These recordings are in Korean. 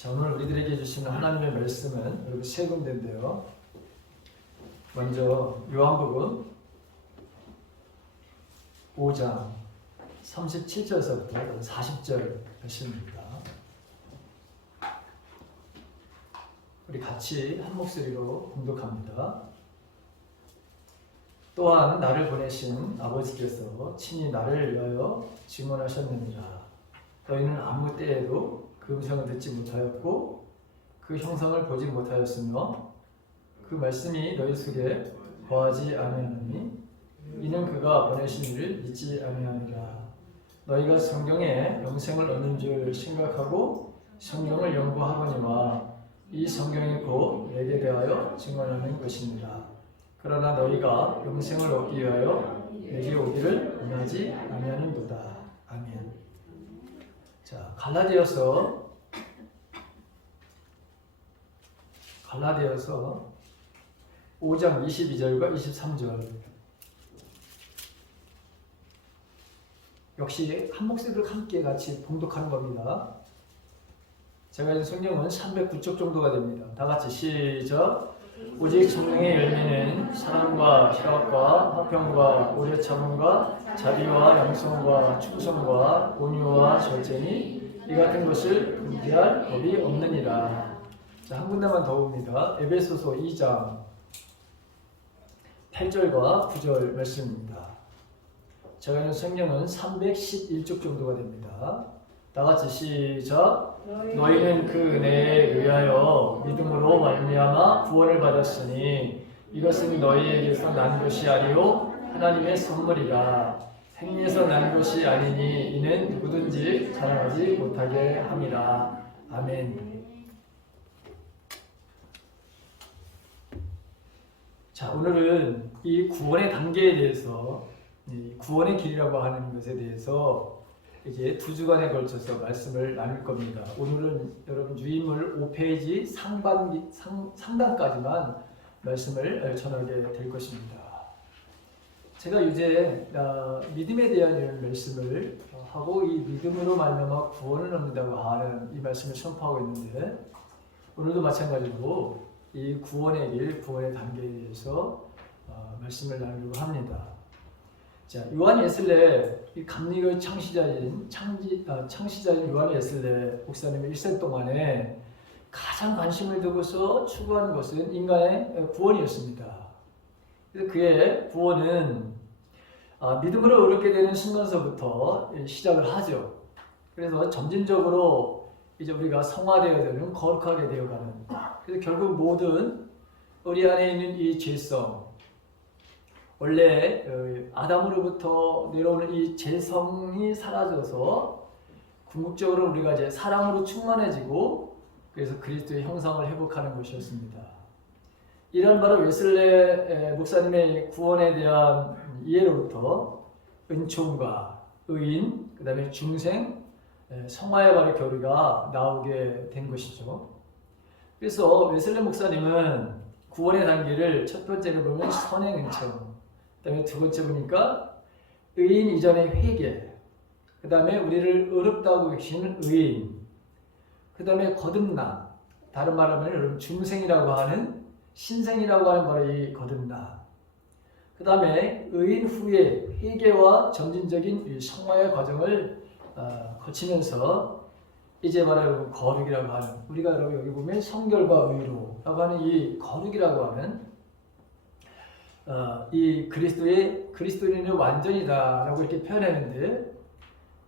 자, 오늘 우리들에게 주시는 하나님의 말씀은 여기 세 군데인데요. 먼저 요한복음 5장 37절에서부터 40절 말씀입니다. 우리 같이 한 목소리로 공독합니다. 또한 나를 보내신 아버지께서 친히 나를 위하여 증언하셨느니라. 너희는 아무 때에도 그 음성을 듣지 못하였고 그 형상을 보지 못하였으며 그 말씀이 너희 속에 거하지 아니하느니 이는 그가 보내신 이를 믿지 아니하니라. 너희가 성경에 영생을 얻는 줄 생각하고 성경을 연구하거니와 이 성경이 곧 내게 대하여 증언하는 것입니다. 그러나 너희가 영생을 얻기 위하여 내게 오기를 원하지 아니하는도다. 아멘. 자, 갈라디아서 5장 22절과 23절. 역시 한 목소리로 함께 같이 봉독하는 겁니다. 제가 읽은 성경은 309쪽 정도가 됩니다. 다 같이 시작. 오직 성령의 열매는 사랑과 희락과 화평과 오래 참음과 자비와 양성과 충성과 온유와 절제니 이 같은 것을 금지할 법이 없느니라. 자, 한 군데만 더 봅니다. 에베소서 2장 8절과 9절 말씀입니다. 제가 읽은 성경은 311쪽 정도가 됩니다. 다 같이 시작. 너희는 그 은혜에 의하여 믿음으로 말미암아 구원을 받았으니 이것은 너희에게서 난 것이 아니요 하나님의 선물이라. 행위에서 난 것이 아니니 이는 누구든지 자랑하지 못하게 함이라. 아멘. 자, 오늘은 이 구원의 단계에 대해서, 이 구원의 길이라고 하는 것에 대해서 이제 두 주간에 걸쳐서 말씀을 나눌 겁니다. 오늘은 여러분 유인물 5페이지 상단까지만 말씀을 전하게 될 것입니다. 제가 이제 믿음에 대한 이런 말씀을 하고 이 믿음으로 말미암아 구원을 얻는다고 하는 이 말씀을 선포하고 있는데 오늘도 마찬가지로 이 구원의 길, 구원의 단계에 대해서 말씀을 나누려고 합니다. 자, 요한 웨슬레, 이 감리교의 창시자인 요한 웨슬레 목사님의 일생 동안에 가장 관심을 두고서 추구하는 것은 인간의 구원이었습니다. 그래서 그의 구원은 믿음으로 얻게 되는 순간서부터 시작을 하죠. 그래서 점진적으로 이제 우리가 성화되어야 되는, 거룩하게 되어가는. 그래서 결국 모든 우리 안에 있는 이 죄성, 원래 아담으로부터 내려오는 이 죄성이 사라져서 궁극적으로 우리가 이제 사랑으로 충만해지고 그래서 그리스도의 형상을 회복하는 것이었습니다. 이런 바로 웨슬레 목사님의 구원에 대한 이해로부터 은총과 의인, 그 다음에 중생, 성화의 바로 교리가 나오게 된 것이죠. 그래서 웨슬레 목사님은 구원의 단계를 첫 번째로 보면 선행 은총, 그 다음에 두 번째 보니까 의인 이전의 회개, 그 다음에 우리를 어렵다고 계시는 의인, 그 다음에 거듭남, 다른 말하면 여러분 중생이라고 하는, 신생이라고 하는 바로 이 거듭남, 그 다음에 의인 후에 회개와 점진적인 이 성화의 과정을 거치면서 이제 바로 여러분 거룩이라고 하는, 우리가 여러분 여기 보면 성결과 의로라고 하는 이 거룩이라고 하는 이 그리스도인은 완전이다라고 이렇게 표현했는데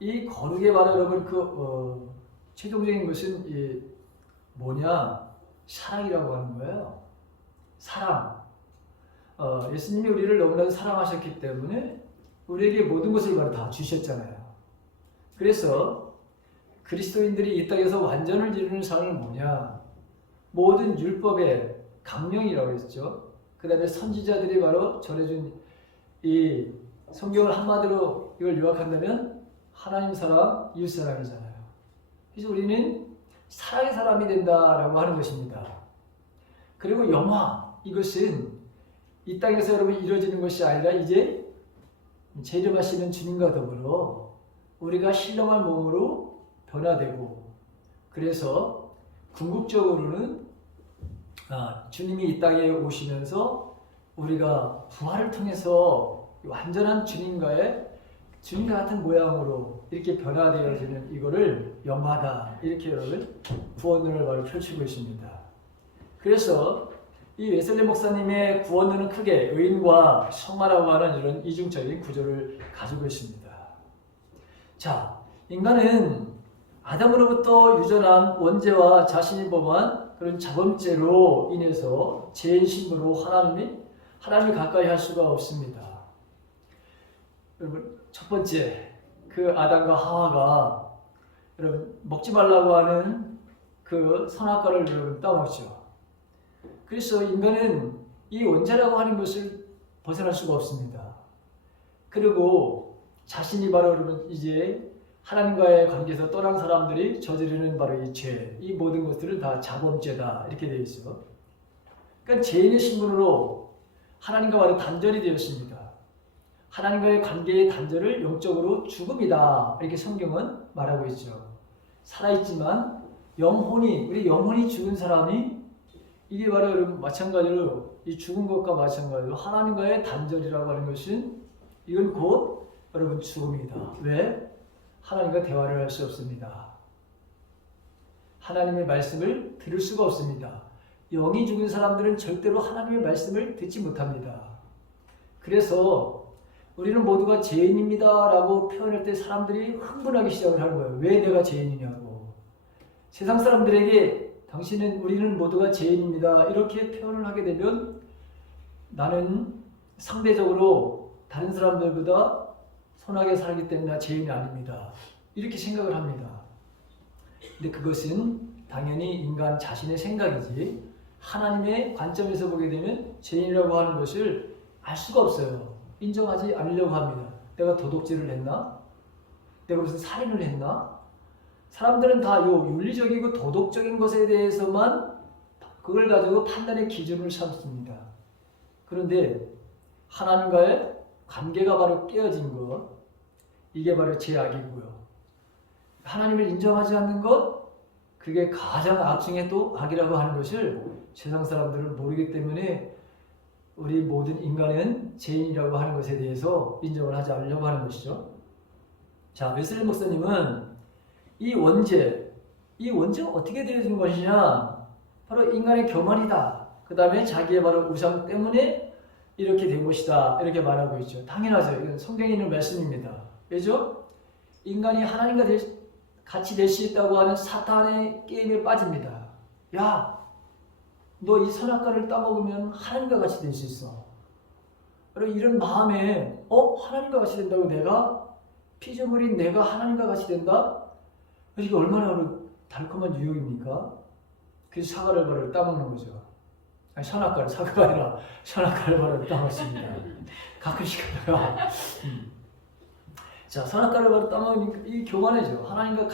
이 거룩의 바로 여러분 최종적인 것은 뭐냐? 사랑이라고 하는 거예요. 사랑. 예수님이 우리를 너무나도 사랑하셨기 때문에 우리에게 모든 것을 바로 다 주셨잖아요. 그래서 그리스도인들이 이 땅에서 완전을 이루는 삶은 뭐냐? 모든 율법의 강령이라고 했죠. 그 다음에 선지자들이 바로 전해준 이 성경을 한마디로 이걸 요약한다면 하나님 사랑, 이웃 사랑이잖아요. 그래서 우리는 사랑의 사람이 된다라고 하는 것입니다. 그리고 영화, 이것은 이 땅에서 여러분 이루어지는 것이 아니라 이제 재림하시는 주님과 더불어 우리가 신령한 몸으로 변화되고 그래서 궁극적으로는 주님이 이 땅에 오시면서 우리가 부활을 통해서 완전한 주님과 같은 모양으로 이렇게 변화되어지는 이거를 영화다, 이렇게 여러분 구원론을 바로 펼치고 있습니다. 그래서 이 웨슬리 목사님의 구원론은 크게 의인과 성화라고 하는 이런 이중적인 구조를 가지고 있습니다. 자, 인간은 아담으로부터 유전한 원죄와 자신이 범한 그런 자범죄로 인해서 죄인 신분으로 하나님을 가까이 할 수가 없습니다. 여러분, 첫 번째, 그 아담과 하와가 여러분 먹지 말라고 하는 그 선악과를 여러분 따먹죠. 그래서 인간은 이 원죄라고 하는 것을 벗어날 수가 없습니다. 그리고 자신이 바로 여러분 이제 하나님과의 관계에서 떠난 사람들이 저지르는 바로 이 죄, 이 모든 것들은 다 자범죄다, 이렇게 되어 있어. 그러니까 죄인의 신분으로 하나님과 바로 단절이 되었습니다. 하나님과의 관계의 단절을 영적으로 죽음이다, 이렇게 성경은 말하고 있죠. 살아있지만 우리 영혼이 죽은 사람이 이게 바로 여러분 마찬가지로 이 죽은 것과 마찬가지로 하나님과의 단절이라고 하는 것은 이건 곧 여러분 죽음이다. 왜? 하나님과 대화를 할 수 없습니다. 하나님의 말씀을 들을 수가 없습니다. 영이 죽은 사람들은 절대로 하나님의 말씀을 듣지 못합니다. 그래서 우리는 모두가 죄인입니다 라고 표현할 때 사람들이 흥분하기 시작을 하는 거예요. 왜 내가 죄인이냐고. 세상 사람들에게 우리는 모두가 죄인입니다 이렇게 표현을 하게 되면 나는 상대적으로 다른 사람들보다 선하게 살기 때문에 죄인이 아닙니다, 이렇게 생각을 합니다. 근데 그것은 당연히 인간 자신의 생각이지 하나님의 관점에서 보게 되면 죄인이라고 하는 것을 알 수가 없어요. 인정하지 않으려고 합니다. 내가 도둑질을 했나? 내가 무슨 살인을 했나? 사람들은 다 윤리적이고 도덕적인 것에 대해서만 그걸 가지고 판단의 기준을 삼습니다. 그런데 하나님과의 관계가 바로 깨어진 것, 이게 바로 죄악이고요. 하나님을 인정하지 않는 것, 그게 가장 악 중에 또 악이라고 하는 것을 세상 사람들은 모르기 때문에 우리 모든 인간은 죄인이라고 하는 것에 대해서 인정을 하지 않으려고 하는 것이죠. 자, 웨슬리 목사님은 이 원죄가 어떻게 되어진 것이냐? 바로 인간의 교만이다. 그 다음에 자기의 바로 우상 때문에 이렇게 된 것이다, 이렇게 말하고 있죠. 당연하죠. 이건 성경에 있는 말씀입니다. 왜죠? 인간이 하나님과 같이 될 수 있다고 하는 사탄의 게임에 빠집니다. 야, 너 이 선악과를 따먹으면 하나님과 같이 될 수 있어. 그리고 이런 마음에 하나님과 같이 된다고 피조물인 내가 하나님과 같이 된다? 이게 얼마나 달콤한 유혹입니까? 그래서 사과를 바로 따먹는 거죠. 아니, 사과가 아니라 선악과를 바로 따먹습니다. 가끔씩 하다가 자, 선악과를 바로 따먹으니까 이 교만해져. 하나님과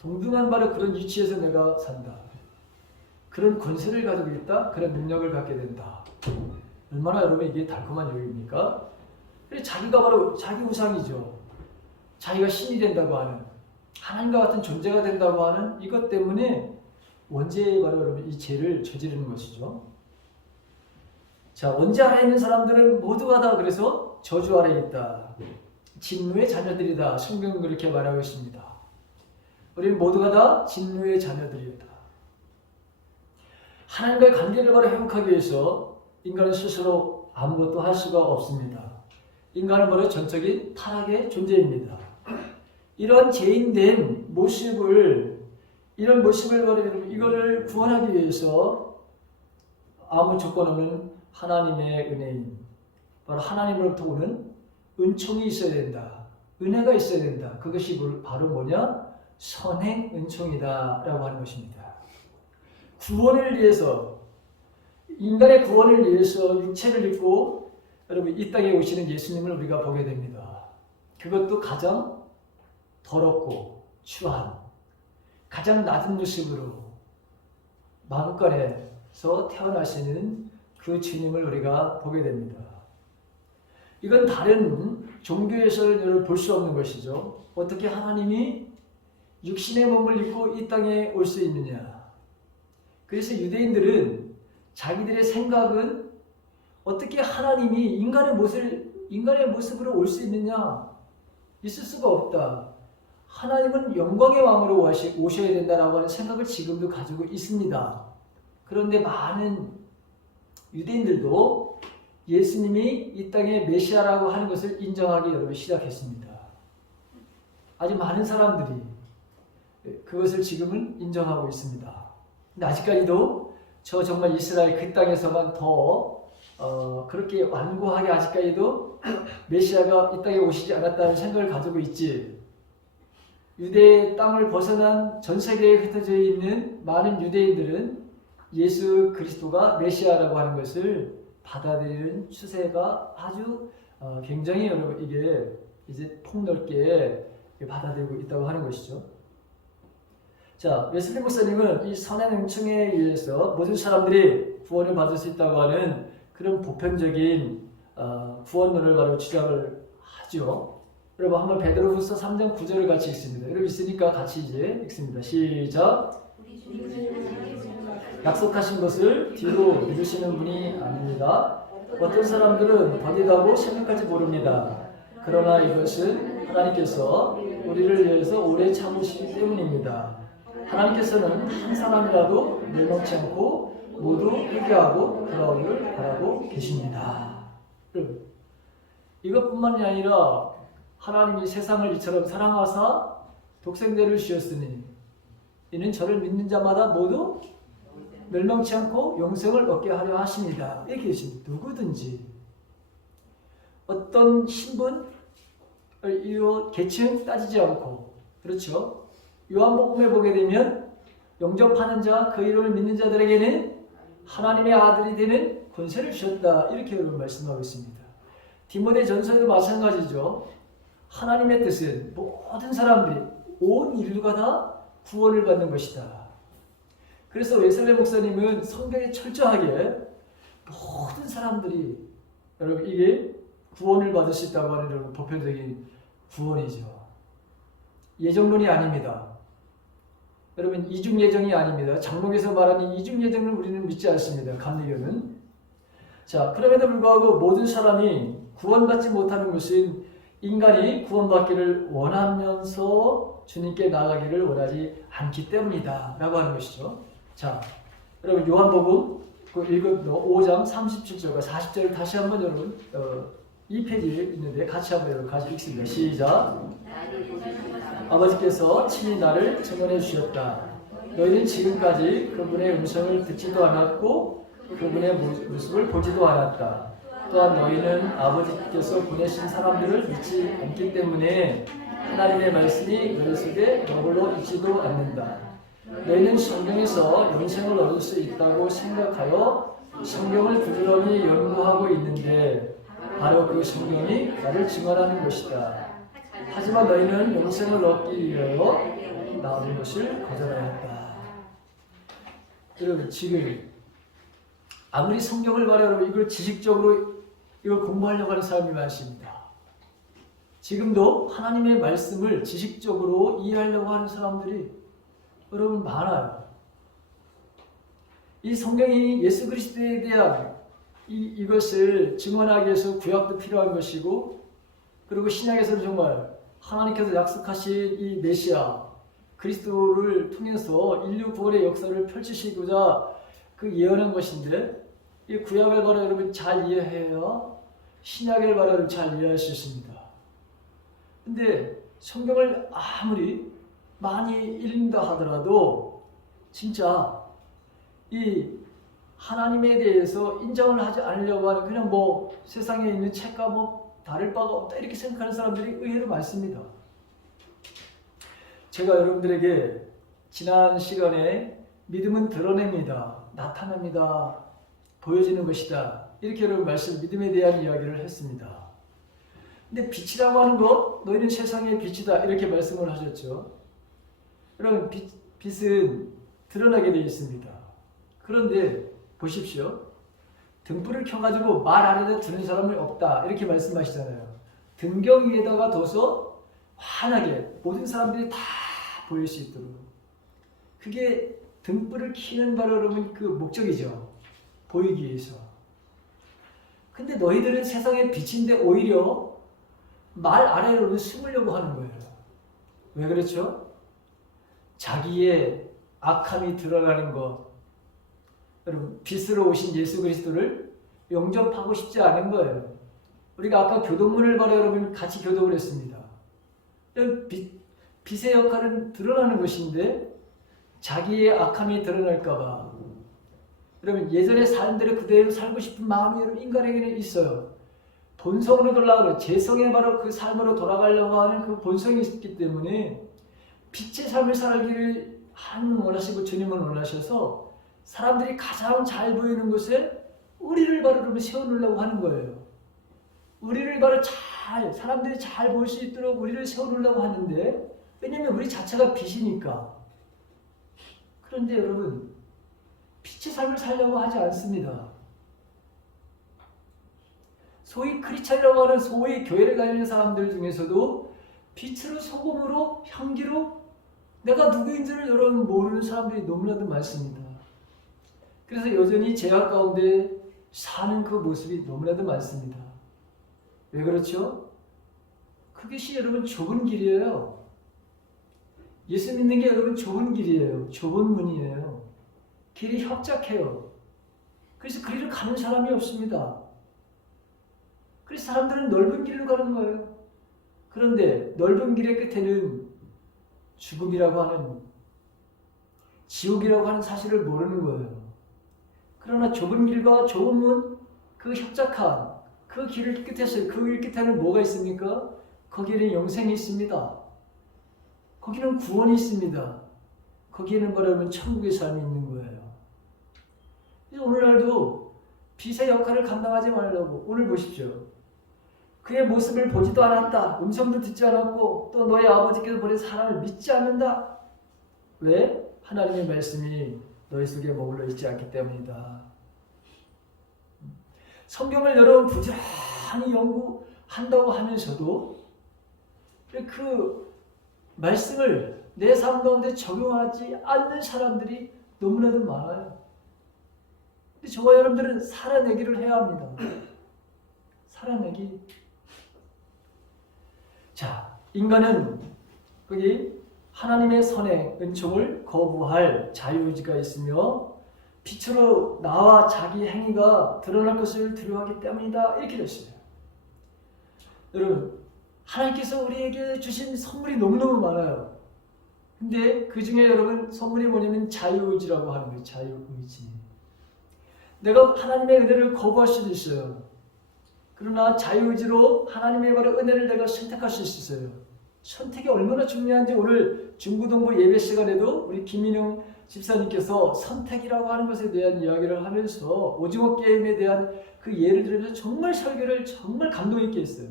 동등한 바로 그런 위치에서 내가 산다. 그런 권세를 가지고 있다. 그런 능력을 갖게 된다. 얼마나 여러분 이게 달콤한 유혹입니까? 그래서 자기가 바로 자기 우상이죠. 자기가 신이 된다고 하는, 하나님과 같은 존재가 된다고 하는 이것 때문에 원죄에 바로 여러분 이 죄를 저지르는 것이죠. 자, 원죄 안에 있는 사람들은 모두가 다 그래서 저주 아래 있다. 진노의 자녀들이다. 성경은 그렇게 말하고 있습니다. 우리는 모두가 다 진노의 자녀들이다. 하나님과의 관계를 바로 회복하기 위해서 인간은 스스로 아무것도 할 수가 없습니다. 인간은 바로 전적인 타락의 존재입니다. 이런 죄인된 이런 모습을 바로 이거를 구원하기 위해서 아무 조건 없는 하나님의 은혜인, 바로 하나님으로부터 오는 은총이 있어야 된다. 은혜가 있어야 된다. 그것이 바로 뭐냐? 선행 은총이다 라고 하는 것입니다. 구원을 위해서, 인간의 구원을 위해서 육체를 입고 여러분 이 땅에 오시는 예수님을 우리가 보게 됩니다. 그것도 가장 더럽고 추한, 가장 낮은 모습으로 마구간에서 태어나시는 그 주님을 우리가 보게 됩니다. 이건 다른 종교에서는 볼 수 없는 것이죠. 어떻게 하나님이 육신의 몸을 입고 이 땅에 올 수 있느냐? 그래서 유대인들은 자기들의 생각은 어떻게 하나님이 인간의 모습으로 올 수 있느냐? 있을 수가 없다. 하나님은 영광의 왕으로 오셔야 된다라고 하는 생각을 지금도 가지고 있습니다. 그런데 많은 유대인들도 예수님이 이 땅의 메시아라고 하는 것을 인정하기 여러분 시작했습니다. 아주 많은 사람들이 그것을 지금은 인정하고 있습니다. 근데 아직까지도 정말 이스라엘 그 땅에서만 더 그렇게 완고하게 아직까지도 메시아가 이 땅에 오시지 않았다는 생각을 가지고 있지. 유대의 땅을 벗어난 전 세계에 흩어져 있는 많은 유대인들은 예수 그리스도가 메시아라고 하는 것을 받아들이는 추세가 아주 굉장히 여러분 이게 이제 폭넓게 받아들이고 있다고 하는 것이죠. 자, 웨슬리 목사님은 이 선한 은총에 의해서 모든 사람들이 구원을 받을 수 있다고 하는 그런 보편적인 구원론을 바로 주장을 하죠. 여러분 한번 베드로후서 3장 9절을 같이 읽습니다. 여러분 있으니까 같이 이제 읽습니다. 시작. 약속하신 것을 뒤로 미루시는 분이 아닙니다. 어떤 사람들은 더디다고 생각할지 모릅니다. 그러나 이것은 하나님께서 우리를 위해서 오래 참으시기 때문입니다. 하나님께서는 한 사람이라도 멸망치 않고 모두 회개하고 돌아오기를 바라고 계십니다. 이것뿐만이 아니라 하나님이 세상을 이처럼 사랑하사 독생자를 주셨으니 이는 저를 믿는 자마다 모두 멸망치 않고 영생을 얻게 하려 하십니다. 이렇게 계십니다. 누구든지 어떤 신분, 계층 따지지 않고, 그렇죠? 요한복음에 보게 되면 영접하는 자, 그 이름을 믿는 자들에게는 하나님의 아들이 되는 권세를 주셨다. 이렇게 여러분 말씀하고 있습니다. 디모데 전서도 마찬가지죠. 하나님의 뜻은 모든 사람들이, 온 인류가 다 구원을 받는 것이다. 그래서 웨슬리 목사님은 성경에 철저하게 모든 사람들이 여러분 이게 구원을 받을 수 있다고 하는 여러분 보편적인 구원이죠. 예정론이 아닙니다. 여러분 이중 예정이 아닙니다. 장로에서 말하는 이중 예정을 우리는 믿지 않습니다. 감리교는. 자, 그럼에도 불구하고 모든 사람이 구원받지 못하는 것은 인간이 구원받기를 원하면서 주님께 나아가기를 원하지 않기 때문이다 라고 하는 것이죠. 자, 여러분 요한복음 그 읽은 5장 37절과 40절을 다시 한번 여러분 이 페이지에 있는데 같이 한번 여러분 같이 읽습니다. 시작. 아버지께서 친히 나를 증언해 주셨다. 너희는 지금까지 그분의 음성을 듣지도 않았고 그분의 모습을 보지도 않았다. 또한 너희는 아버지께서 보내신 사람들을 믿지 않기 때문에 하나님의 말씀이 너희 속에 머물러 있지도 않는다. 너희는 성경에서 영생을 얻을 수 있다고 생각하여 성경을 부지런히 연구하고 있는데 바로 그 성경이 나를 증언하는 것이다. 하지만 너희는 영생을 얻기 위하여 나온 것을 거절하였다. 여러분 지금 아무리 성경을 말해 여러분 이걸 지식적으로 이걸 공부하려고 하는 사람이 많습니다. 지금도 하나님의 말씀을 지식적으로 이해하려고 하는 사람들이 여러분 많아요. 이 성경이 예수 그리스도에 대한 이것을 증언하기 위해서 구약도 필요한 것이고 그리고 신약에서는 정말 하나님께서 약속하신 이 메시아 그리스도를 통해서 인류 구원의 역사를 펼치시고자 그 예언한 것인데 이 구약을 바로 여러분 잘 이해해야 신약을 바로 여러분 잘 이해할 수 있습니다. 근데 성경을 아무리 많이 읽는다 하더라도 진짜 이 하나님에 대해서 인정을 하지 않으려고 하는 그냥 뭐 세상에 있는 책과 뭐 다를 바가 없다 이렇게 생각하는 사람들이 의외로 많습니다. 제가 여러분들에게 지난 시간에 믿음은 드러냅니다. 나타납니다. 보여지는 것이다. 이렇게 여러분 믿음에 대한 이야기를 했습니다. 근데 빛이라고 하는 것, 너희는 세상의 빛이다. 이렇게 말씀을 하셨죠. 여러분 빛은 드러나게 되어 있습니다. 그런데 보십시오. 등불을 켜가지고 말 안에다 두는 사람이 없다. 이렇게 말씀하시잖아요. 등경 위에다가 둬서 환하게 모든 사람들이 다 보일 수 있도록. 그게 등불을 켜는 바로 여러분 그 목적이죠. 보이기 위해서. 근데 너희들은 세상의 빛인데 오히려 말 아래로 숨으려고 하는 거예요. 왜 그렇죠? 자기의 악함이 드러나는 것. 여러분, 빛으로 오신 예수 그리스도를 영접하고 싶지 않은 거예요. 우리가 아까 교동문을 바로 여러분 같이 교독을 했습니다. 빛의 역할은 드러나는 것인데 자기의 악함이 드러날까봐 여러분 예전의 삶대로 그대로 살고 싶은 마음이 여러분 인간에게는 있어요. 본성으로 돌아가고 재성에 바로 그 삶으로 돌아가려고 하는 그 본성이 있기 때문에 빛의 삶을 살기를 하나님은 원하시고 주님은 원하셔서 사람들이 가장 잘 보이는 곳에 우리를 바로 여러분 세워놓으려고 하는 거예요. 우리를 바로 사람들이 잘 볼 수 있도록 우리를 세워놓으려고 하는데 왜냐면 우리 자체가 빛이니까. 그런데 여러분 빛의 삶을 살려고 하지 않습니다. 소위 크리스찬이라고 하는 소위 교회를 다니는 사람들 중에서도 빛으로 소금으로 향기로 내가 누구인지를 여러분 모르는 사람들이 너무나도 많습니다. 그래서 여전히 죄악 가운데 사는 그 모습이 너무나도 많습니다. 왜 그렇죠? 그것이 여러분 좁은 길이에요. 예수 믿는 게 여러분 좁은 길이에요. 좁은 문이에요. 길이 협착해요. 그래서 그 길을 가는 사람이 없습니다. 그래서 사람들은 넓은 길로 가는 거예요. 그런데 넓은 길의 끝에는 죽음이라고 하는 지옥이라고 하는 사실을 모르는 거예요. 그러나 좁은 길과 좁은 문, 그 협착한 그 길을 끝에서 그 길 끝에는 뭐가 있습니까? 거기에는 영생이 있습니다. 거기는 구원이 있습니다. 거기에는 바로 천국의 삶이 있는 거예요. 그래서 오늘날도 빛의 역할을 감당하지 말라고. 오늘 보십시오. 그의 모습을 보지도 않았다. 음성도 듣지 않았고 또 너의 아버지께서 보낸 사람을 믿지 않는다. 왜? 하나님의 말씀이 너희 속에 머물러 있지 않기 때문이다. 성경을 여러분 부지런히 연구한다고 하면서도 그 말씀을 내 삶 가운데 적용하지 않는 사람들이 너무나도 많아요. 근데 저와 여러분들은 살아내기를 해야 합니다. 살아내기. 자, 인간은 거기 하나님의 선행, 은총을 거부할 자유의지가 있으며 빛으로 나와 자기 행위가 드러날 것을 두려워하기 때문이다. 이렇게 됐어요. 여러분, 하나님께서 우리에게 주신 선물이 너무너무 많아요. 근데 그 중에 여러분 선물이 뭐냐면 자유의지라고 하는 거예요. 자유의지. 내가 하나님의 은혜를 거부할 수도 있어요. 그러나 자유의지로 하나님의 바로 은혜를 내가 선택할 수 있어요. 선택이 얼마나 중요한지 오늘 중고등부 예배 시간에도 우리 김민영 집사님께서 선택이라고 하는 것에 대한 이야기를 하면서 오징어 게임에 대한 그 예를 들면서 정말 설교를 정말 감동 있게 했어요.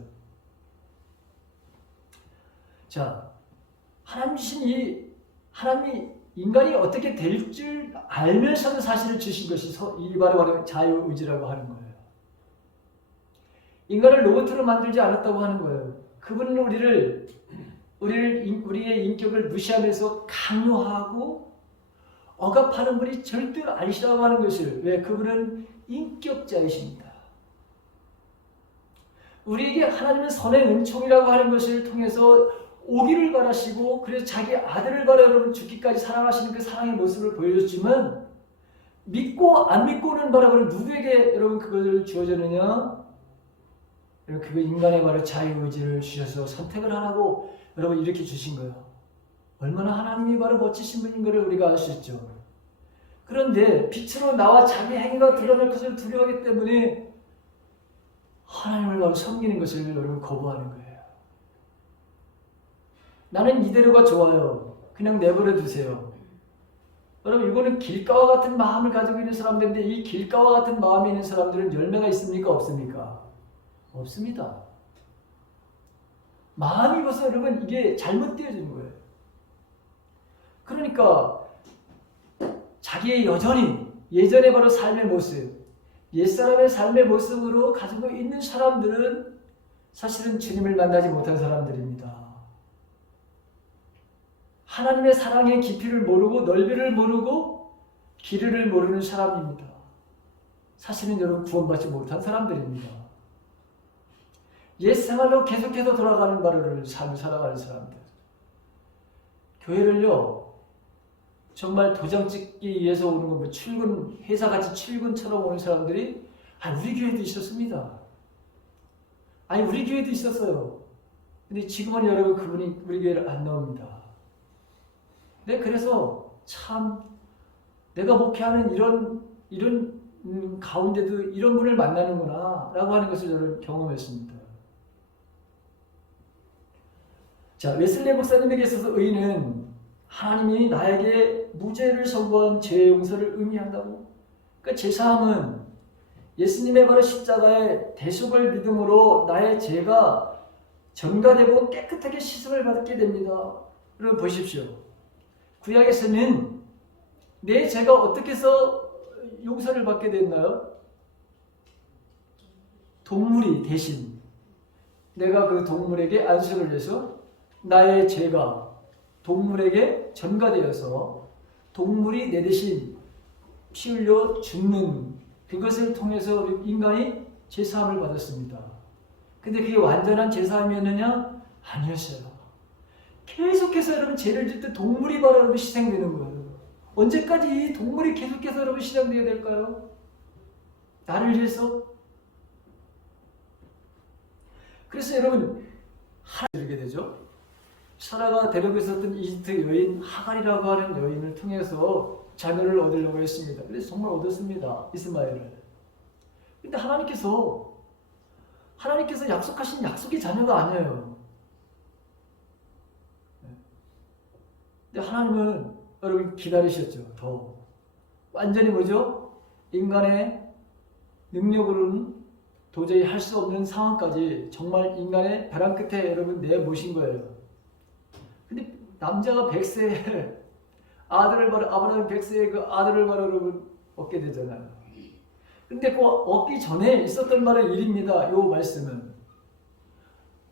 자, 하나님 주신 하나님이 인간이 어떻게 될 줄 알면서도 사실을 주신 것이 이 바로 자유의지라고 하는 거예요. 인간을 로봇으로 만들지 않았다고 하는 거예요. 그분은 우리의 인격을 무시하면서 강요하고 억압하는 분이 절대 아니시라고 하는 것을. 왜? 그분은 인격자이십니다. 우리에게 하나님은 선의 은총이라고 하는 것을 통해서 오기를 바라시고 그래서 자기 아들을 바라 여러분 죽기까지 사랑하시는 그 사랑의 모습을 보여줬지만 믿고 안 믿고는 바라 누구에게 여러분 그것을 주어졌느냐? 그 인간의 바로 자유의지를 주셔서 선택을 하라고 여러분 이렇게 주신 거예요. 얼마나 하나님이 바로 멋지신 분인 것을 우리가 알 수 있죠. 그런데 빛으로 나와 자기 행위가 드러날 것을 두려워하기 때문에 하나님을 바로 섬기는 것을 여러분 거부하는 거예요. 나는 이대로가 좋아요. 그냥 내버려 두세요. 여러분 이거는 길가와 같은 마음을 가지고 있는 사람들인데 이 길가와 같은 마음이 있는 사람들은 열매가 있습니까? 없습니까? 없습니다. 마음이 벌써 여러분 이게 잘못되어지는 거예요. 그러니까 자기의 여전히 예전의 바로 삶의 모습, 옛사람의 삶의 모습으로 가지고 있는 사람들은 사실은 주님을 만나지 못한 사람들입니다. 하나님의 사랑의 깊이를 모르고 넓이를 모르고 길을 모르는 사람입니다. 사실은 여러분 구원받지 못한 사람들입니다. 옛 생활로 계속해서 돌아가는 바를 삶을 살아가는 사람들. 교회를요, 정말 도장 찍기 위해서 오는 거, 출근, 회사같이 출근처럼 오는 사람들이, 우리 교회도 있었습니다. 우리 교회도 있었어요. 근데 지금은 여러분 그분이 우리 교회를 안 나옵니다. 네, 그래서 참 내가 목회하는 이런 가운데도 이런 분을 만나는구나 라고 하는 것을 저는 경험했습니다. 자, 웨슬리 목사님에게 있어서 의는 하나님이 나에게 무죄를 선고한 죄 용서를 의미한다고. 그러니까 제사함은 예수님의 바로 십자가의 대속을 믿음으로 나의 죄가 전가되고 깨끗하게 씻음을 받게 됩니다. 여러분 보십시오. 구약에서는 내 죄가 어떻게 해서 용서를 받게 됐나요? 동물이 대신 내가 그 동물에게 안수를 해서 나의 죄가 동물에게 전가되어서 동물이 내 대신 피 흘려 죽는 그것을 통해서 인간이 제사함을 받았습니다. 근데 그게 완전한 제사함이었느냐? 아니었어요. 계속해서 여러분 죄를 짓 때 동물이 바로 여러분 희생되는 거예요. 언제까지 이 동물이 계속해서 여러분 희생되어야 될까요? 나를 위해서? 그래서 여러분 이렇게 되죠. 사라가 데리고 있었던 이집트 여인 하갈이라고 하는 여인을 통해서 자녀를 얻으려고 했습니다. 그래서 정말 얻었습니다. 이스마엘을. 근데 하나님께서 약속하신 약속의 자녀가 아니에요. 근데 하나님은 여러분 기다리셨죠. 더 완전히 뭐죠? 인간의 능력으로는 도저히 할 수 없는 상황까지 정말 인간의 벼랑 끝에 여러분 내모신 거예요. 근데 남자가 100세에 아들을 바로 아브라함 100세에 그 아들을 바로 여러분 얻게 되잖아요. 근데 그 얻기 전에 있었던 말의 일입니다. 이 말씀은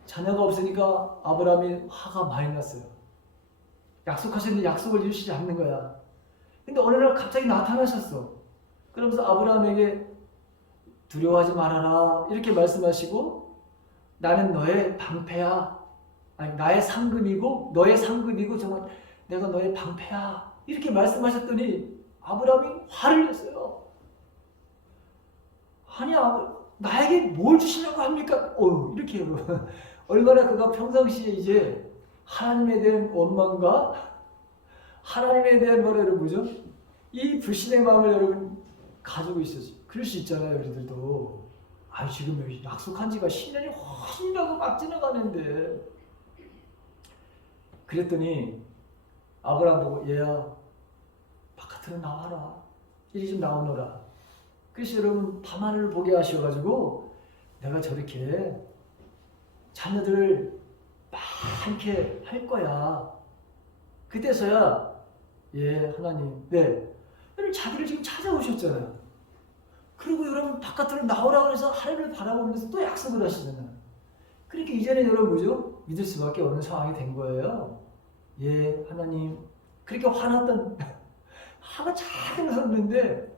자녀가 없으니까 아브라함이 화가 많이 났어요. 약속하셨는데 약속을 이루시지 않는 거야. 근데 어느 날 갑자기 나타나셨어. 그러면서 아브라함에게 두려워하지 말아라 이렇게 말씀하시고 나는 너의 방패야. 나의 상급이고 너의 상급이고 정말 내가 너의 방패야. 이렇게 말씀하셨더니 아브라함이 화를 냈어요. 아니 나에게 뭘 주시려고 합니까? 이렇게 여러분 얼마나 그가 평상시에 이제 하나님에 대한 원망과 하나님에 대한 뭐라고 뭐죠? 이 불신의 마음을 여러분 가지고 있었어요. 그럴 수 있잖아요, 우리들도. 지금 여기 약속한 지가 10년이 훨씬이라고 막 지나가는데. 그랬더니 아브라함 보고 얘야 바깥으로 나와라. 이리 좀 나오너라. 그래서 여러분 밤하늘을 보게 하셔가지고 내가 저렇게 자녀들을 많게 할 거야. 그때서야 하나님 여러분 자기를 지금 찾아오셨잖아요. 그리고 여러분 바깥으로 나오라고 해서 하늘을 바라보면서 또 약속을 하시잖아요. 그러니까 이제는 여러분 뭐죠? 믿을 수밖에 없는 상황이 된 거예요. 하나님 그렇게 화났던 화가 잘 났는데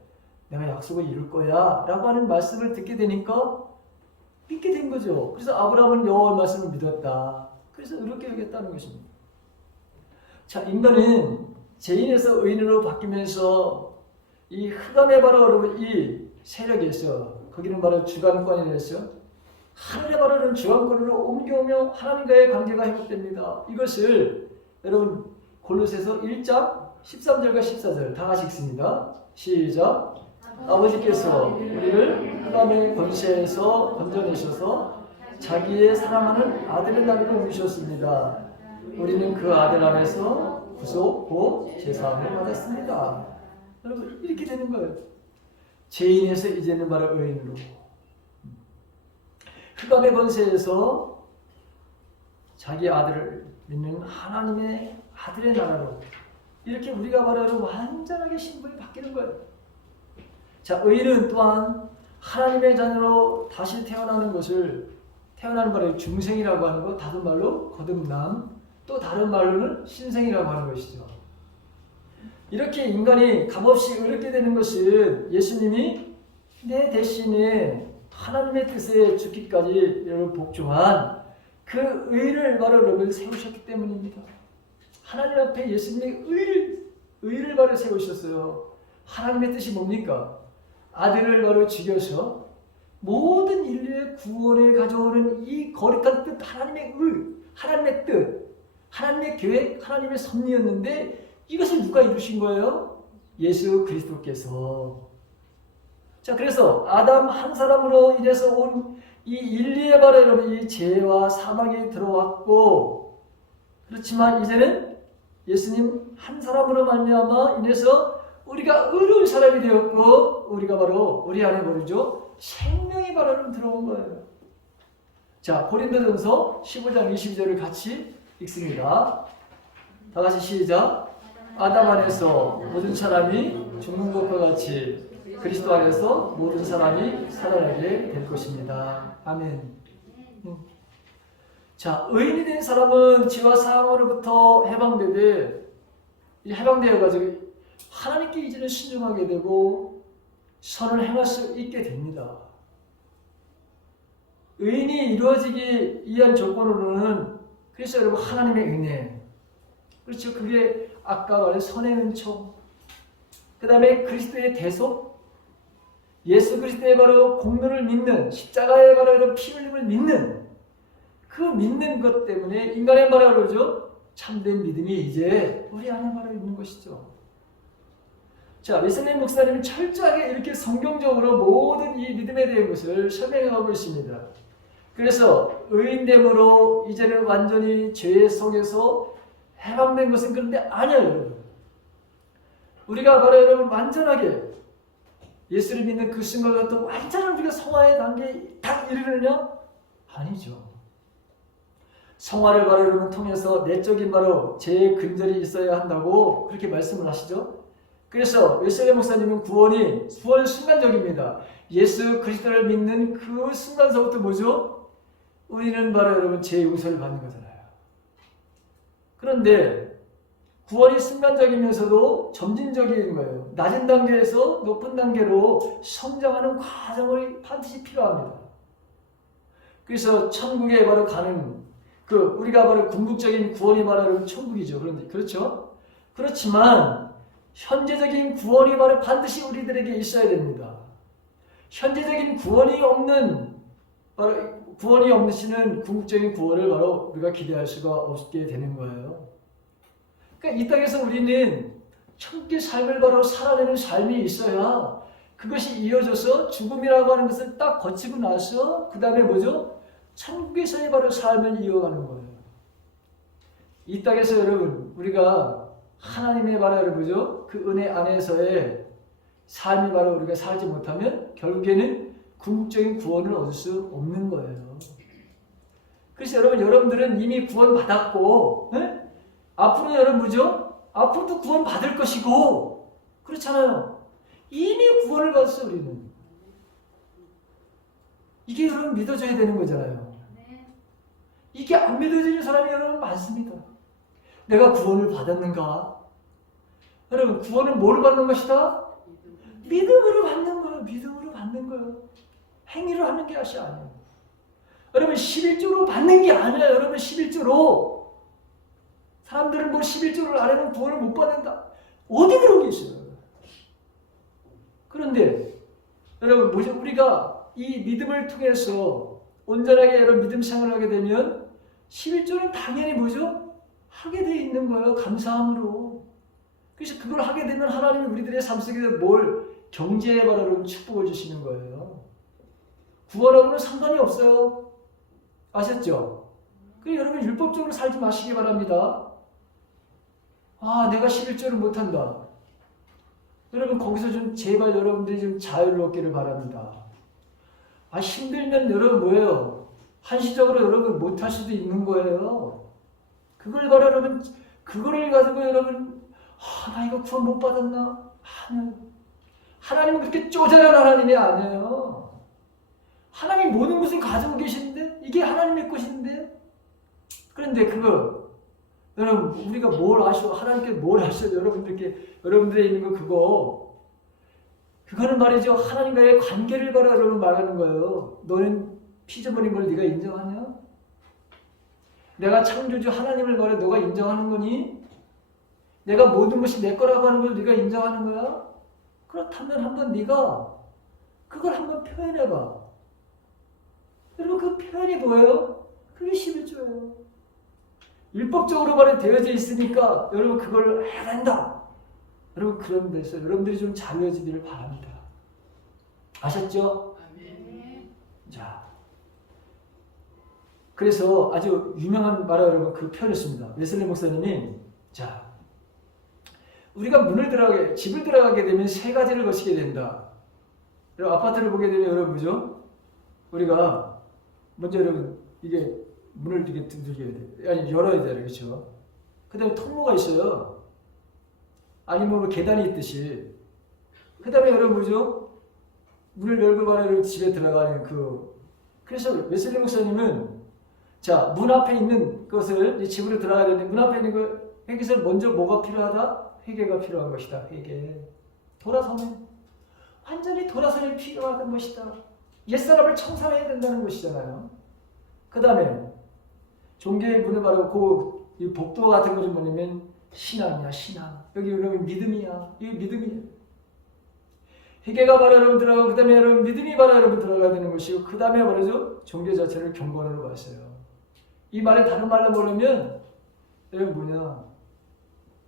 내가 약속을 이룰 거야 라고 하는 말씀을 듣게 되니까 믿게 된 거죠. 그래서 아브라함은 여호와의 말씀을 믿었다. 그래서 이렇게 여겼다는 것입니다. 자, 인간은 죄인에서 의인으로 바뀌면서 이 흑암의 바로 여러분 이 세력이 있어요. 거기는 바로 주관권이라 했어요. 하늘의 바로는 주관권으로 옮겨오며 하나님과의 관계가 회복됩니다. 이것을 여러분 골로새서 1장 13절과 14절 다 같이 읽습니다. 시작. 아버지께서 우리를 흑암의 권세에서 건져내셔서 자기의 사랑하는 아들을 낳고 주셨습니다. 우리는 그 아들 안에서 구속 곧 제사함을 받았습니다. 여러분 이렇게 되는 거예요. 죄인에서 이제는 바로 의인으로. 흑암의 권세에서 자기 아들을 믿는 하나님의 아들의 나라로 이렇게 우리가 바로 완전하게 신분이 바뀌는 거예요. 자, 의인은 또한 하나님의 자녀로 다시 태어나는 것을 태어나는 말을 중생이라고 하는 것, 다른 말로 거듭남, 또 다른 말로는 신생이라고 하는 것이죠. 이렇게 인간이 값없이 어렵게 되는 것은 예수님이 내 대신에 하나님의 뜻에 죽기까지 여러분 복종한 그 의를 바로 여러분 세우셨기 때문입니다. 하나님 앞에 예수님의 의를 바로 세우셨어요. 하나님의 뜻이 뭡니까? 아들을 바로 죽여서 모든 인류의 구원을 가져오는 이 거룩한 뜻, 하나님의 하나님의 뜻, 하나님의 계획, 하나님의 섭리였는데 이것을 누가 이루신 거예요? 예수 그리스도께서. 자, 그래서 아담 한 사람으로 인해서 온 이 인류의 바로 여러분 이 죄와 사망이 들어왔고, 그렇지만 이제는 예수님 한 사람으로 말미암아 인해서 우리가 의로운 사람이 되었고, 우리가 바로 우리 안에 뭐죠? 생명이 바로 들어온 거예요. 자, 고린도전서 15장 22절을 같이 읽습니다. 다 같이 시작. 아담 안에서 모든 사람이 죽는 것과 같이 그리스도 안에서 모든 사람이 살아나게 될 것입니다. 아멘. 자, 의인이 된 사람은 죄와 사망으로부터 해방되어가지고 하나님께 이제는 순종하게 되고 선을 행할 수 있게 됩니다. 의인이 이루어지기 위한 조건으로는 그래서 여러분 하나님의 은혜, 그렇죠. 그게 아까 말한 선의 은총, 그 다음에 그리스도의 대속, 예수 그리스도의 바로 공로를 믿는, 십자가의 바로 이런 피 흘림을 믿는 그 믿는 것 때문에 인간의 바로 그러죠. 참된 믿음이 이제 우리 안에 바로 있는 것이죠. 자, 웨슬리 목사님은 철저하게 이렇게 성경적으로 모든 이 믿음에 대한 것을 설명하고 있습니다. 그래서 의인됨으로 이제는 완전히 죄 속에서 해방된 것은 그런데 아니에요, 여러분. 우리가 바로 여러분 완전하게 예수를 믿는 그 순간과 또 완전한 우리가 성화의 단계에 딱 이르느냐? 아니죠. 성화를 바로 여러분 통해서 내적인 바로 죄의 근절이 있어야 한다고 그렇게 말씀을 하시죠. 그래서 웨슬리 목사님은 구원 순간적입니다. 예수 그리스도를 믿는 그 순간서부터 뭐죠? 우리는 바로 여러분 죄 용서를 받는 거잖아요. 그런데 구원이 순간적이면서도 점진적인 거예요. 낮은 단계에서 높은 단계로 성장하는 과정이 반드시 필요합니다. 그래서 천국에 바로 가는 우리가 바로 궁극적인 구원이 바로 천국이죠. 그런데 그렇죠? 그렇지만 현재적인 구원이 바로 반드시 우리들에게 있어야 됩니다. 현재적인 구원이 없는 궁극적인 구원을 바로 우리가 기대할 수가 없게 되는 거예요. 그러니까 이 땅에서 우리는 천국의 삶을 바로 살아내는 삶이 있어야 그것이 이어져서 죽음이라고 하는 것을 딱 거치고 나서 그 다음에 뭐죠? 천국에서의 바로 삶을 이어가는 거예요. 이 땅에서 여러분 우리가 하나님의 바로 여러분죠? 그 은혜 안에서의 삶이 바로 우리가 살지 못하면 결국에는 궁극적인 구원을 얻을 수 없는 거예요. 그래서 여러분들은 이미 구원 받았고, 앞으로 여러분 뭐죠? 앞으로도 구원 받을 것이고, 그렇잖아요. 이미 구원을 받았어 우리는. 이게 여러분 믿어줘야 되는 거잖아요. 이게 안 믿어지는 사람이 여러분 많습니다. 내가 구원을 받았는가? 여러분 구원은 뭘 받는 것이다? 믿음으로 받는 거예요. 믿음으로 받는 거예요. 행위로 하는 게 아니에요. 여러분 11조로 받는 게 아니에요. 여러분 11조로. 사람들은 뭐 11조를 안 하면 구원을 못 받는다. 어디 그런 게 있어요? 그런데 여러분 뭐죠? 우리가 이 믿음을 통해서 온전하게 여러분 믿음 생활을 하게 되면 11조는 당연히 뭐죠? 하게 돼 있는 거예요. 감사함으로. 그래서 그걸 하게 되면 하나님이 우리들의 삶 속에 뭘 경제에 바라는 축복을 주시는 거예요. 구원하고는 상관이 없어요. 아셨죠? 그래서 여러분 율법적으로 살지 마시기 바랍니다. 내가 11조를 못한다. 여러분 거기서 좀 제발 여러분들이 좀 자유롭기를 바랍니다. 힘들면 여러분 뭐예요? 한시적으로 여러분 못할 수도 있는 거예요. 그걸 바로 여러분 그거를 가지고 여러분 나 이거 구원 못 받았나? 아니요. 하나님은 그렇게 쪼잔한 하나님이 아니에요. 하나님 모든 것을 가지고 계시는데 이게 하나님의 것인데 그런데 그거 여러분 우리가 뭘 아셔? 하나님께 뭘 아셔? 여러분들에 있는 거 그거는 말이죠. 하나님과의 관계를 바로 여러분 말하는 거예요. 너는 피조물인 걸 네가 인정하냐? 내가 창조주 하나님을 말해 너가 인정하는 거니? 내가 모든 것이 내 거라고 하는 걸 네가 인정하는 거야? 그렇다면 한번 네가 그걸 한번 표현해봐. 여러분 그 표현이 뭐예요? 그게 11조예요. 율법적으로 말이 되어져 있으니까 여러분 그걸 해야 된다. 여러분 그런 데서 여러분들이 좀 자유해지기를 바랍니다. 아셨죠? 아멘. 자, 그래서 아주 유명한 말을 여러분 그 표현을 씁니다. 웨슬리 목사님이 자, 우리가 집을 들어가게 되면 세 가지를 거치게 된다. 여러분 아파트를 보게 되면 여러분 그죠? 우리가 먼저 여러분 이게 문을 이렇게 두들겨야 돼. 아니 열어야 돼, 그렇죠? 그다음에 통로가 있어요. 아니면 뭐 계단이 있듯이. 그다음에 여러분 뭐죠? 문을 열고 말하는 집에 들어가는 그래서 웨슬리 목사님은 자, 문 앞에 있는 것을 이 집으로 들어가야 되는데 문 앞에 있는 거 여기서 먼저 뭐가 필요하다? 회개가 필요한 것이다. 회개. 돌아서면 완전히 돌아서는 필요한 것이다. 옛사람을 청산해야 된다는 것이잖아요. 그 다음에 종교의 문을 바르고 이 복도 같은 것이 뭐냐면 신앙이야, 신앙. 여기 여러분 믿음이야. 이게 믿음이야. 회개가 바로 여러분 들어가고 그 다음에 여러분 믿음이 바로 여러분 들어가야 되는 것이고 그 다음에 말이죠. 종교 자체를 경건으로 봤어요. 이 말을 다른 말로 모르면 여러분 뭐냐?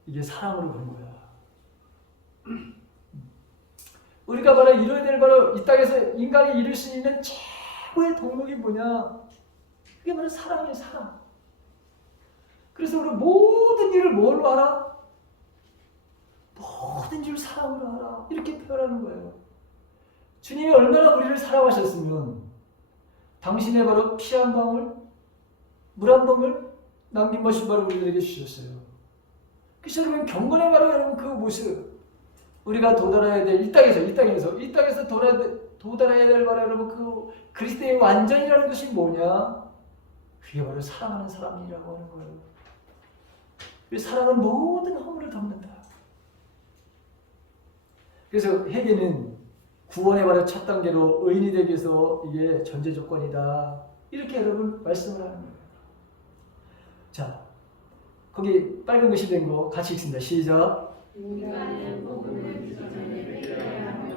이게 사랑으로 보는 거야. 우리가 바로 이뤄야 될 바로 이 땅에서 인간이 이룰 수 있는 최고의 덕목이 뭐냐? 그게 바로 사랑이에요, 사랑. 그래서 우리 모든 일을 뭘로 알아? 모든 줄 사랑으로 알아. 이렇게 표현하는 거예요. 주님이 얼마나 우리를 사랑하셨으면 당신의 바로 피 한 방울, 물 한 방울 남김없이 바로 우리들에게 주셨어요. 그래서 여러분 경건의 바로 여러분 그 모습 우리가 도달해야 될 이 땅에서 도달해야 될 바로 여러분 그 그리스도의 완전이라는 것이 뭐냐? 그게 바로 사랑하는 사람이라고 하는 거예요. 사랑은 모든 허물을 덮는다. 그래서 회개는 구원의 바로 첫 단계로 의인이 되기 위해서 이게 전제 조건이다. 이렇게 여러분 말씀을 하는 거예요. 자, 거기 빨간 글씨 된 거 같이 읽습니다. 시작. 인간은 복음을 믿기 전에 회개해야 하며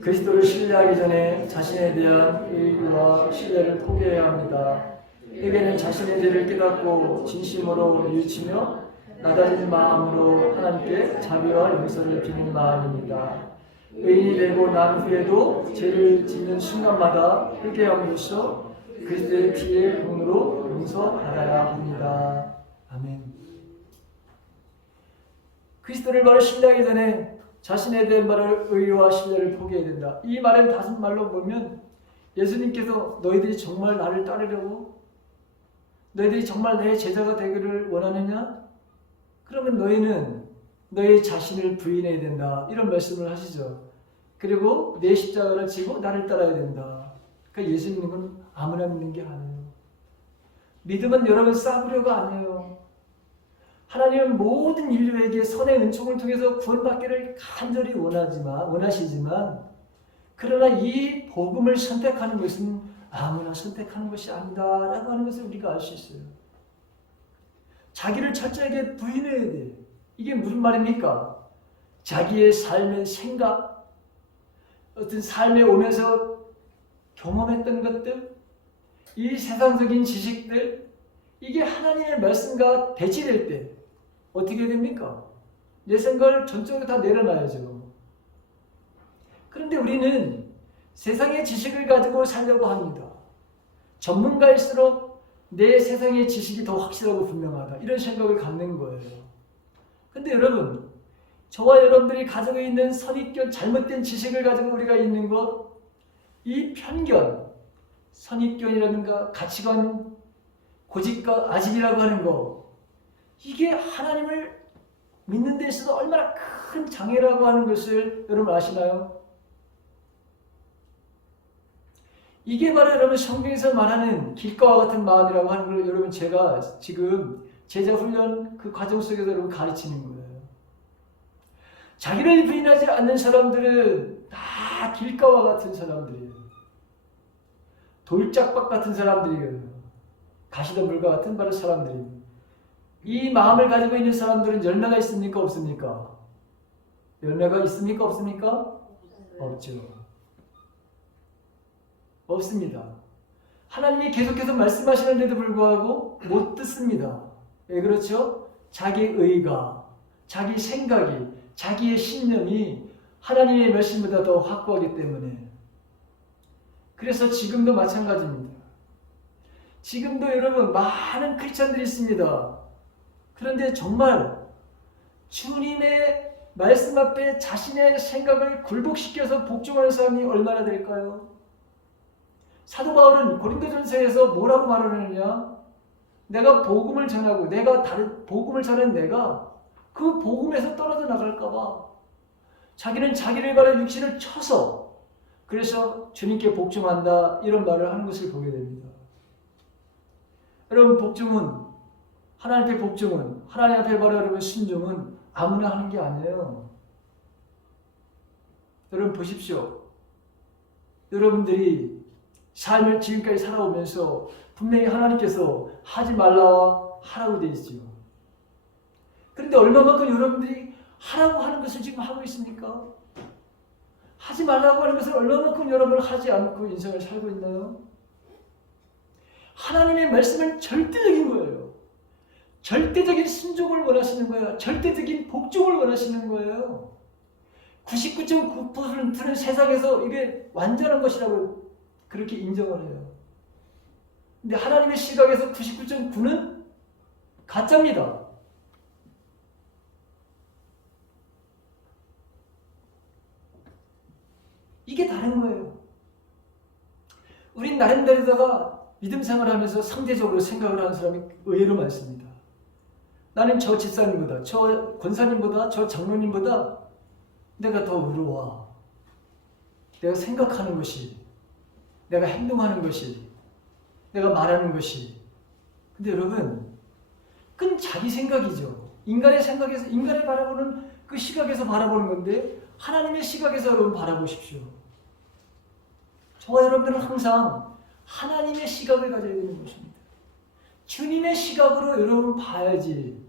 그리스도를 신뢰하기 전에 자신에 대한 의의와 신뢰를 포기해야 합니다. 회개는 자신의 죄를 깨닫고 진심으로 뉘우치며 낮아진 마음으로 하나님께 자비와 용서를 비는 마음입니다. 의인이 되고 난 후에도 죄를 짓는 순간마다 회개함으로써 그리스도의 피의 공으로 용서받아야 합니다. 아멘. 그리스도를 바로 신뢰하기 전에 자신에 대한 바로 의와 신뢰를 포기해야 된다. 이 말은 다른 말로 보면 예수님께서 너희들이 정말 나를 따르려고? 너희들이 정말 내 제자가 되기를 원하느냐? 그러면 너희는 너희 자신을 부인해야 된다. 이런 말씀을 하시죠. 그리고 내 십자가를 지고 나를 따라야 된다. 그러니까 예수 믿는 건 아무나 믿는 게 아니에요. 믿음은 여러분 싸구려가 아니에요. 하나님은 모든 인류에게 선의 은총을 통해서 구원받기를 간절히 원하시지만 그러나 이 복음을 선택하는 것은 아무나 선택하는 것이 아니다 라고 하는 것을 우리가 알 수 있어요. 자기를 철저하게 부인해야 돼. 이게 무슨 말입니까? 자기의 삶의 생각, 어떤 삶에 오면서 경험했던 것들, 이 세상적인 지식들, 이게 하나님의 말씀과 배치될 때 어떻게 됩니까? 내 생각을 전적으로 다 내려놔야죠. 그런데 우리는 세상의 지식을 가지고 살려고 합니다. 전문가일수록 내 세상의 지식이 더 확실하고 분명하다. 이런 생각을 갖는 거예요. 근데 여러분, 저와 여러분들이 가지고 있는 선입견, 잘못된 지식을 가지고 우리가 있는 것, 이 편견, 선입견이라든가 가치관, 고집과 아집이라고 하는 거, 이게 하나님을 믿는 데 있어서 얼마나 큰 장애라고 하는 것을 여러분 아시나요? 이게 바로 여러분 성경에서 말하는 길가와 같은 마음이라고 하는 걸 여러분 제가 지금 제자 훈련 그 과정 속에서 여러분 가르치는 거예요. 자기를 부인하지 않는 사람들은 다 길가와 같은 사람들이에요. 돌짝박 같은 사람들이에요. 가시덤불과 같은 바로 사람들입니다. 이 마음을 가지고 있는 사람들은 열매가 있습니까? 없습니까? 열매가 있습니까? 없습니까? 없죠. 없습니다. 하나님이 계속해서 말씀하시는데도 불구하고 못 듣습니다. 왜 그렇죠? 자기 의가, 자기 생각이, 자기의 신념이 하나님의 말씀보다 더 확고하기 때문에. 그래서 지금도 마찬가지입니다. 지금도 여러분 많은 크리스찬들이 있습니다. 그런데 정말 주님의 말씀 앞에 자신의 생각을 굴복시켜서 복종하는 사람이 얼마나 될까요? 사도 바울은 고린도전서에서 뭐라고 말하느냐? 내가 복음을 전하고 내가 다른 복음을 전하는 내가 그 복음에서 떨어져 나갈까 봐 자기는 자기를 바라 육신을 쳐서 그래서 주님께 복종한다 이런 말을 하는 것을 보게 됩니다. 여러분 복종은 하나님 앞에 복종은 하나님 앞에 바로 여러분 순종은 아무나 하는 게 아니에요. 여러분 보십시오. 여러분들이 삶을 지금까지 살아오면서 분명히 하나님께서 하지 말라와 하라고 되어 있지요. 그런데 얼마만큼 여러분들이 하라고 하는 것을 지금 하고 있습니까? 하지 말라고 하는 것을 얼마만큼 여러분은 하지 않고 인생을 살고 있나요? 하나님의 말씀은 절대적인 거예요. 절대적인 순종을 원하시는 거예요. 절대적인 복종을 원하시는 거예요. 99.9%는 세상에서 이게 완전한 것이라고 그렇게 인정을 해요. 근데 하나님의 시각에서 99.9는 가짜입니다. 이게 다른 거예요. 우린 나름대로다가 믿음 생활하면서 상대적으로 생각을 하는 사람이 의외로 많습니다. 나는 저 집사님보다, 저 권사님보다, 저 장로님보다 내가 더 의로워. 내가 생각하는 것이, 내가 행동하는 것이, 내가 말하는 것이. 근데 여러분, 그건 자기 생각이죠. 인간의 생각에서, 인간의 바라보는 그 시각에서 바라보는 건데 하나님의 시각에서 여러분 바라보십시오. 저와 여러분들은 항상 하나님의 시각을 가져야 되는 것입니다. 주님의 시각으로 여러분 봐야지.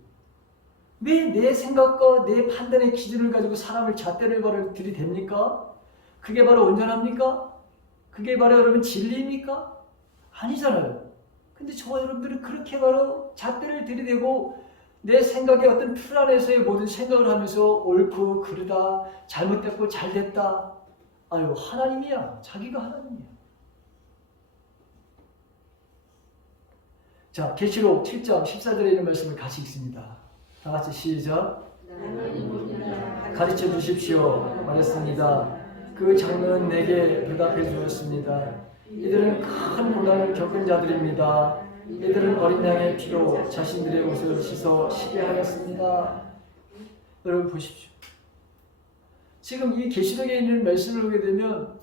왜 내 생각과 내 판단의 기준을 가지고 사람을 잣대를 바로 들이댑니까? 그게 바로 온전합니까? 그게 바로 여러분 진리입니까? 아니잖아요. 근데 저와 여러분들은 그렇게 바로 잣대를 들이대고 내 생각의 어떤 틀 안에서의 모든 생각을 하면서 옳고 그르다, 잘못됐고 잘됐다. 아유, 하나님이야. 자기가 하나님이야. 자, 계시록 7장 14절에 있는 말씀을 같이 읽습니다. 다 같이 시작. 가르쳐 주십시오. 말했습니다. 그 장로는 내게 대답해 주었습니다. 이들은 큰 고난을 겪은 자들입니다. 이들은 어린 양의 피로 자신들의 옷을 씻어 시게 하였습니다. 여러분 보십시오. 지금 이 계시록에 있는 말씀을 보게 되면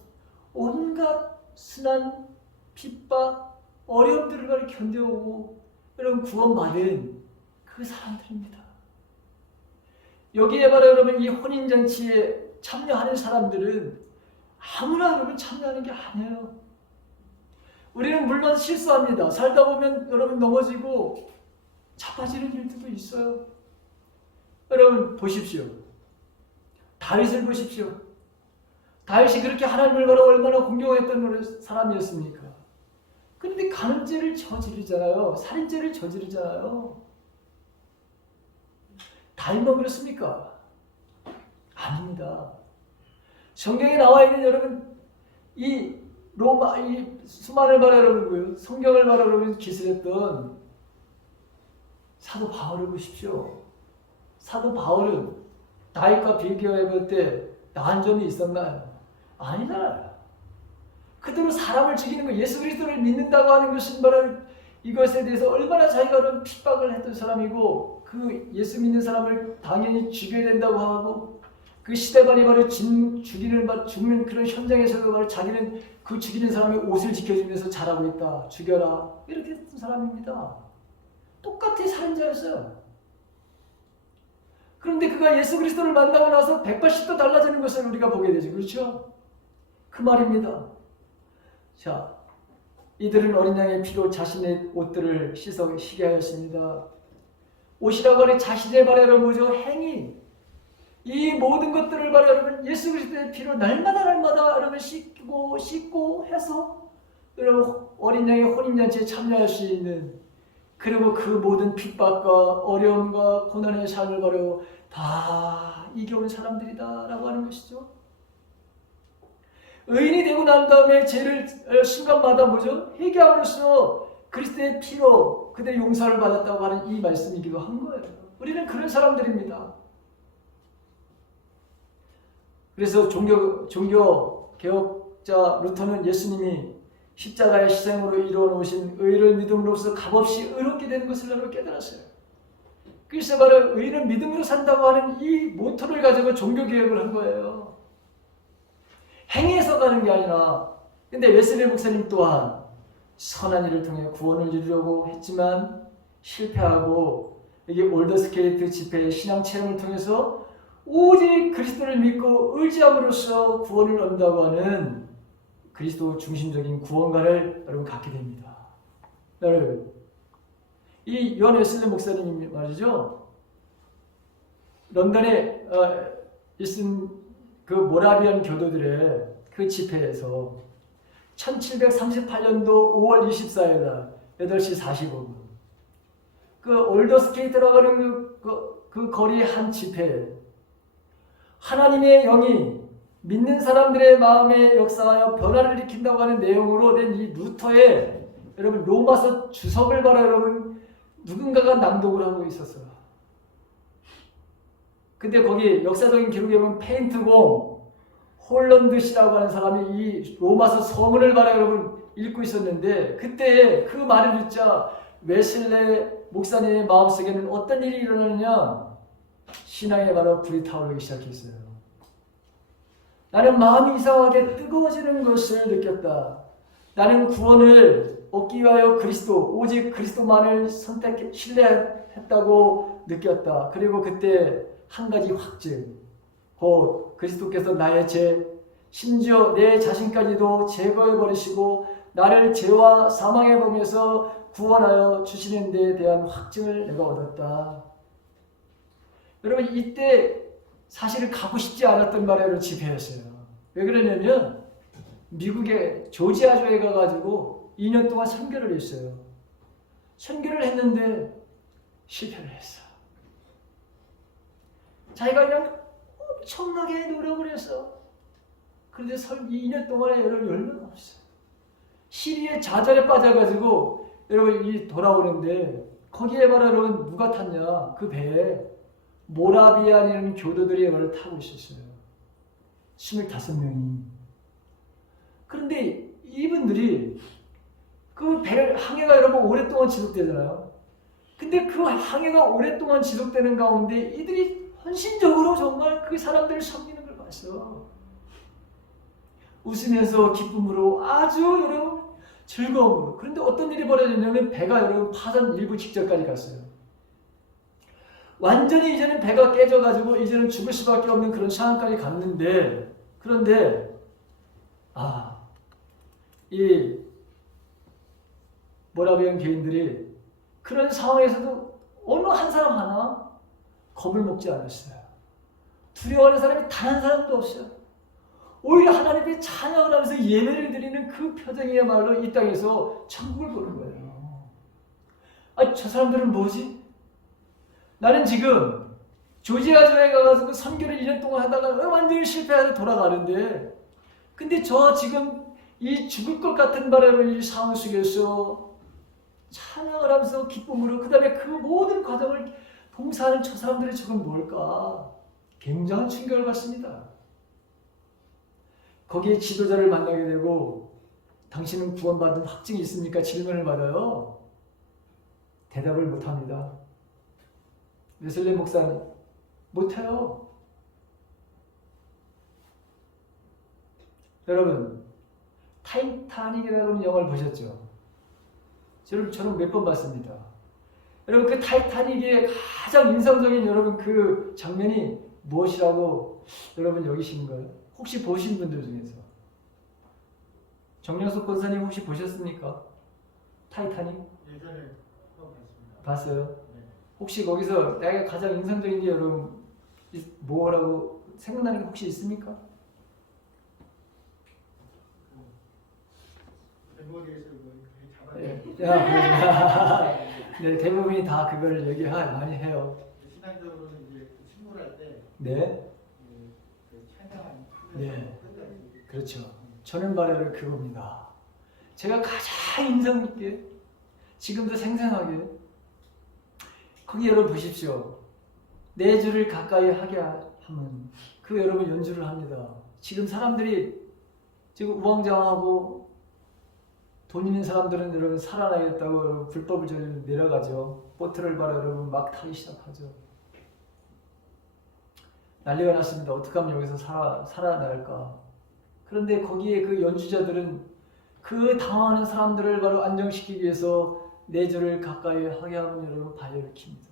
온갖 순환, 핍박, 어려움들을 견뎌오고 여러분 구원받은 그 사람들입니다. 여기에 바로 여러분 이 혼인잔치에 참여하는 사람들은 아무나 여러분 참여하는 게 아니에요. 우리는 물론 실수합니다. 살다 보면 여러분 넘어지고 자빠지는 일들도 있어요. 여러분 보십시오. 다윗을 보십시오. 다윗이 그렇게 하나님을 바로 얼마나 공경했던 사람이었습니까? 그런데 간음죄를 저지르잖아요. 살인죄를 저지르잖아요. 다윗만 그렇습니까? 아닙니다. 성경에 나와 있는 여러분 이 로마 이 수많은 말을 여러분 성경을 말하 여러분 기술했던 사도 바울을 보십시오. 사도 바울은 다윗과 비교해 볼 때 나은 점이 있었나요? 아니잖아요. 그대로 사람을 죽이는 거, 예수 그리스도를 믿는다고 하는 것은 바로 이것에 대해서 얼마나 자기가 그런 핍박을 했던 사람이고 그 예수 믿는 사람을 당연히 죽여야 된다고 하고 그 시대반이 바로 죽는 그런 현장에서도 바로 자기는 그 죽이는 사람의 옷을 지켜주면서 잘하고 있다. 죽여라. 이렇게 했던 사람입니다. 똑같이 살인자였어요. 그런데 그가 예수 그리스도를 만나고 나서 180도 달라지는 것을 우리가 보게 되죠. 그렇죠? 그 말입니다. 자, 이들은 어린 양의 피로 자신의 옷들을 씻게 하였습니다. 옷이라고 하는 자신의 발에는 뭐죠? 행위. 이 모든 것들을 바로 여러분 예수 그리스도의 피로 날마다 여러분 씻고 해서 여러분 어린 양의 혼인잔치에 참여할 수 있는, 그리고 그 모든 핍박과 어려움과 고난의 삶을 바로 다 이겨온 사람들이다라고 하는 것이죠. 의인이 되고 난 다음에 죄를 순간마다 뭐죠? 회개함으로써 그리스도의 피로 그들의 용서를 받았다고 하는 이 말씀이기도 한 거예요. 우리는 그런 사람들입니다. 그래서 종교 개혁자 루터는 예수님이 십자가의 희생으로 이루어놓으신 의를 믿음으로써 값없이 의롭게 되는 것을 나로 깨달았어요. 그래서 바로 의는 믿음으로 산다고 하는 이 모토를 가지고 종교 개혁을 한 거예요. 행위에서 가는 게 아니라. 근데 웨슬리 목사님 또한 선한 일을 통해 구원을 이루려고 했지만 실패하고, 이게 올더스케이트 집회의 신앙 체험을 통해서 오직 그리스도를 믿고 의지함으로써 구원을 얻는다고 하는 그리스도 중심적인 구원관을 여러분 갖게 됩니다. 여러분, 이 요한 웨슬리 목사님 말이죠. 런던에 있은 그 모라비안 교도들의 그 집회에서 1738년도 5월 24일 날 8시 45분 그 올더스케이트라고 하는 그 거리의 한 집회에 하나님의 영이 믿는 사람들의 마음에 역사하여 변화를 일으킨다고 하는 내용으로 된 이 루터의 여러분 로마서 주석을 바로 여러분 누군가가 낭독을 하고 있었어요. 근데 거기 역사적인 기록에 보면 페인트공 홀런드시라고 하는 사람이 이 로마서 서문을 바로 여러분 읽고 있었는데, 그때 그 말을 듣자 웨슬레 목사님의 마음속에는 어떤 일이 일어나느냐, 신앙에 바로 불이 타오르기 시작했어요. 나는 마음이 이상하게 뜨거워지는 것을 느꼈다. 나는 구원을 얻기 위하여 오직 그리스도만을 신뢰했다고 느꼈다. 그리고 그때 한 가지 확증, 곧 그리스도께서 나의 죄, 심지어 내 자신까지도 제거해버리시고 나를 죄와 사망의 범에서 구원하여 주시는 데에 대한 확증을 내가 얻었다. 여러분, 이때 사실은 가고 싶지 않았던 말로 집회였어요. 왜 그러냐면 미국의 조지아주에 가가지고 2년 동안 선교를 했어요. 선교를 했는데 실패를 했어. 자기가 그냥 엄청나게 노력을 했어. 그런데 2년 동안에 여러분 얼마나 없어요. 시리에 좌절에 빠져가지고 여러분 돌아오는데 거기에 바로 여러분 누가 탔냐? 그 배에 모라비안이라는 교도들이 여러분을 타고 있었어요. 25명이. 그런데 이분들이 그 배 항해가 여러분 오랫동안 지속되잖아요. 근데 그 항해가 오랫동안 지속되는 가운데 이들이 헌신적으로 정말 그 사람들을 섬기는 걸 봤어. 웃으면서 기쁨으로 아주 여러분 즐거움으로. 그런데 어떤 일이 벌어졌냐면 배가 여러분 파산 일부 직전까지 갔어요. 완전히 이제는 배가 깨져가지고 이제는 죽을 수밖에 없는 그런 상황까지 갔는데, 그런데 이 모라비안 교인들이 그런 상황에서도 어느 한 사람 하나 겁을 먹지 않았어요. 두려워하는 사람이 단 한 사람도 없어요. 오히려 하나님의 찬양을 하면서 예배를 드리는 그 표정이야말로 이 땅에서 천국을 보는 거예요. 저 사람들은 뭐지? 나는 지금 조지아주에 가서 선교를 2년 동안 하다가 완전히 실패하고 돌아가는데, 근데 저 지금 이 죽을 것 같은 바람을 이 상황 속에서 찬양을 하면서 기쁨으로 그 다음에 그 모든 과정을 봉사하는 저 사람들의 저건 뭘까? 굉장한 충격을 받습니다. 거기에 지도자를 만나게 되고 당신은 구원받은 확증이 있습니까? 질문을 받아요. 대답을 못합니다. 웨슬리 목사님 못해요. 여러분 타이타닉이라는 영화를 보셨죠? 저는 몇 번 봤습니다. 여러분 그 타이타닉의 가장 인상적인 여러분 그 장면이 무엇이라고 여러분 여기시는가요? 혹시 보신 분들 중에서 정영석 권사님 혹시 보셨습니까? 타이타닉? 예전에 한번 봤습니다. 봤어요? 네. 혹시 거기서 내가 가장 인상적인 게 여러분 뭐라고 생각나는 게 혹시 있습니까? 뱃머리에서 이거 잡아. 네, 네, 대부분이 다 그걸 많이 해요. 신앙적으로는 이제 그 침몰할 때 네, 그 찬양하는 네. 끝까지. 그렇죠. 저는 바로 그겁니다. 제가 가장 인상 깊게 지금도 생생하게 거기 여러분 보십시오. 내 주를 가까이 하게 하면 그 여러분 연주를 합니다. 지금 사람들이 지금 우왕좌왕하고 돈 있는 사람들은 여러분 살아나겠다고 여러분 불법을 저리로 내려가죠. 보트를 바로 여러분 막 타기 시작하죠. 난리가 났습니다. 어떻게 하면 여기서 살아날까? 그런데 거기에 그 연주자들은 그 당황하는 사람들을 바로 안정시키기 위해서 내 주를 가까이 하게 하면 여러분 바이올을 킵니다.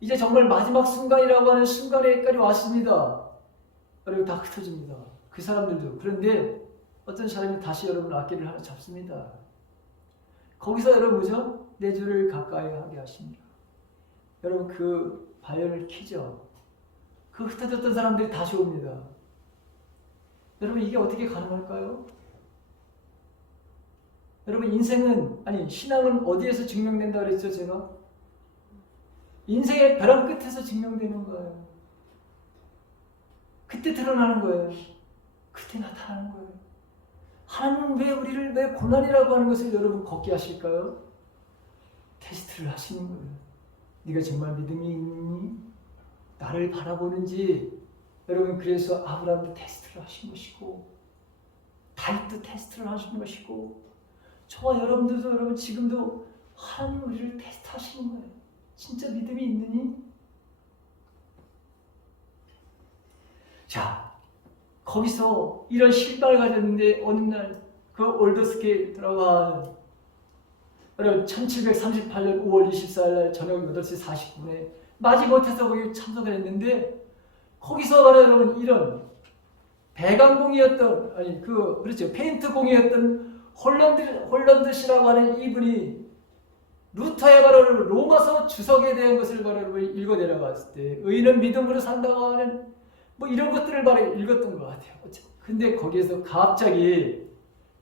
이제 정말 마지막 순간이라고 하는 순간에까지 왔습니다. 여러분 다 흩어집니다. 그 사람들도. 그런데 어떤 사람이 다시 여러분 악기를 하나 잡습니다. 거기서 여러분 뭐죠? 내 주를 가까이 하게 하십니다. 여러분 그 바이올을 키죠. 그 흩어졌던 사람들이 다시 옵니다. 여러분 이게 어떻게 가능할까요? 여러분 인생은 신앙은 어디에서 증명된다 그랬죠 제가? 인생의 벼랑 끝에서 증명되는 거예요. 그때 드러나는 거예요. 그때 나타나는 거예요. 하나님은 왜 고난이라고 하는 것을 여러분 걷게 하실까요? 테스트를 하시는 거예요. 네가 정말 믿음이 있니? 나를 바라보는지. 여러분 그래서 아브라함도 테스트를 하신 것이고 다윗도 테스트를 하신 것이고 저와 여러분들도 여러분 지금도 하나님 우리를 테스트하시는 거예요. 진짜 믿음이 있느니? 자, 거기서 이런 실망을 가졌는데 어느 날 그 올더스케이트라고 하는 여러분 1738년 5월 24일 날 저녁 8시 40분에 마지못해서 거기 참석을 했는데 거기서 바로 여러분 이런 배관공이었던 그렇죠 페인트공이었던 홀란드시라고 하는 이분이 루터의 바로 로마서 주석에 대한 것을 바로 읽어 내려갔을 때 의인은 믿음으로 산다고 하는 뭐 이런 것들을 바로 읽었던 것 같아요. 근데 거기에서 갑자기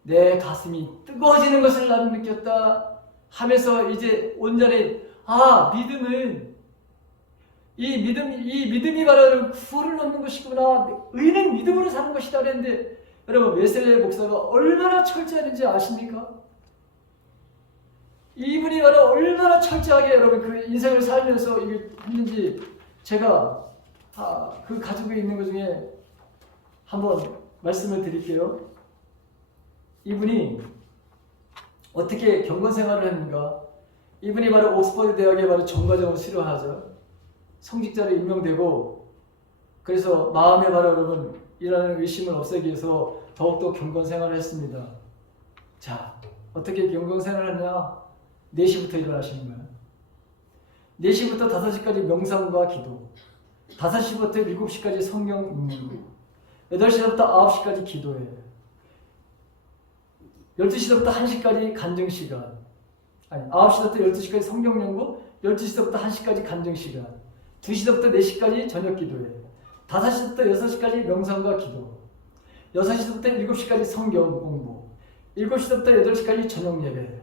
내 가슴이 뜨거워지는 것을 나는 느꼈다 하면서 이제 온전히 믿음은 이 믿음이 바로 구원을 얻는 것이구나. 의인은 믿음으로 사는 것이다 그랬는데 여러분 웨슬레 목사가 얼마나 철저했는지 아십니까? 이분이 바로 얼마나 철저하게 여러분 그 인생을 살면서 이게 했는지 제가 그 가지고 있는 것 중에 한번 말씀을 드릴게요. 이분이 어떻게 경건 생활을 했는가? 이분이 바로 옥스퍼드 대학에 바로 전과정을 수료하죠. 성직자로 임명되고 그래서 마음에 바로 여러분 이라는 의심을 없애기 위해서 더욱더 경건 생활을 했습니다. 자, 어떻게 경건 생활을 하냐? 4시부터 일어나시는 거예요. 4시부터 5시까지 명상과 기도, 5시부터 7시까지 성경 읽는 거, 8시부터 9시까지 기도해요. 12시부터 1시까지 간증시간, 9시부터 12시까지 성경 연구, 12시부터 1시까지 간증시간, 2시부터 4시까지 저녁 기도해요. 5시부터 6시까지 명상과 기도, 6시부터 7시까지 성경 공부, 7시부터 8시까지 저녁 예배,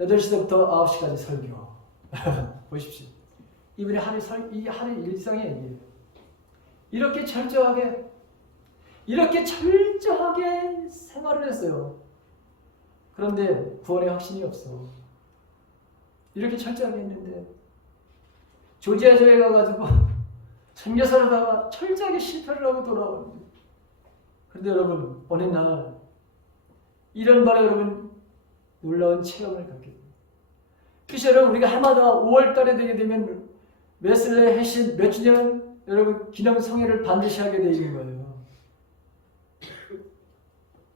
8시부터 9시까지 설교. 보십시오. 이분의 하루 일상이에요. 이렇게 철저하게 생활을 했어요. 그런데 구원의 확신이 없어. 이렇게 철저하게 했는데 조지아주에 가가지고 선교사를 하다가 철저하게 실패를 하고 돌아오는데 그런데 여러분 어느 날 이런 바로 여러분 놀라운 체험을 갖게 됩니다. 그래서 여러분 우리가 해마다 5월달에 되게 되면 웨슬레 해신 몇 주년 여러분 기념 성회를 반드시 하게 되어 있는 거예요.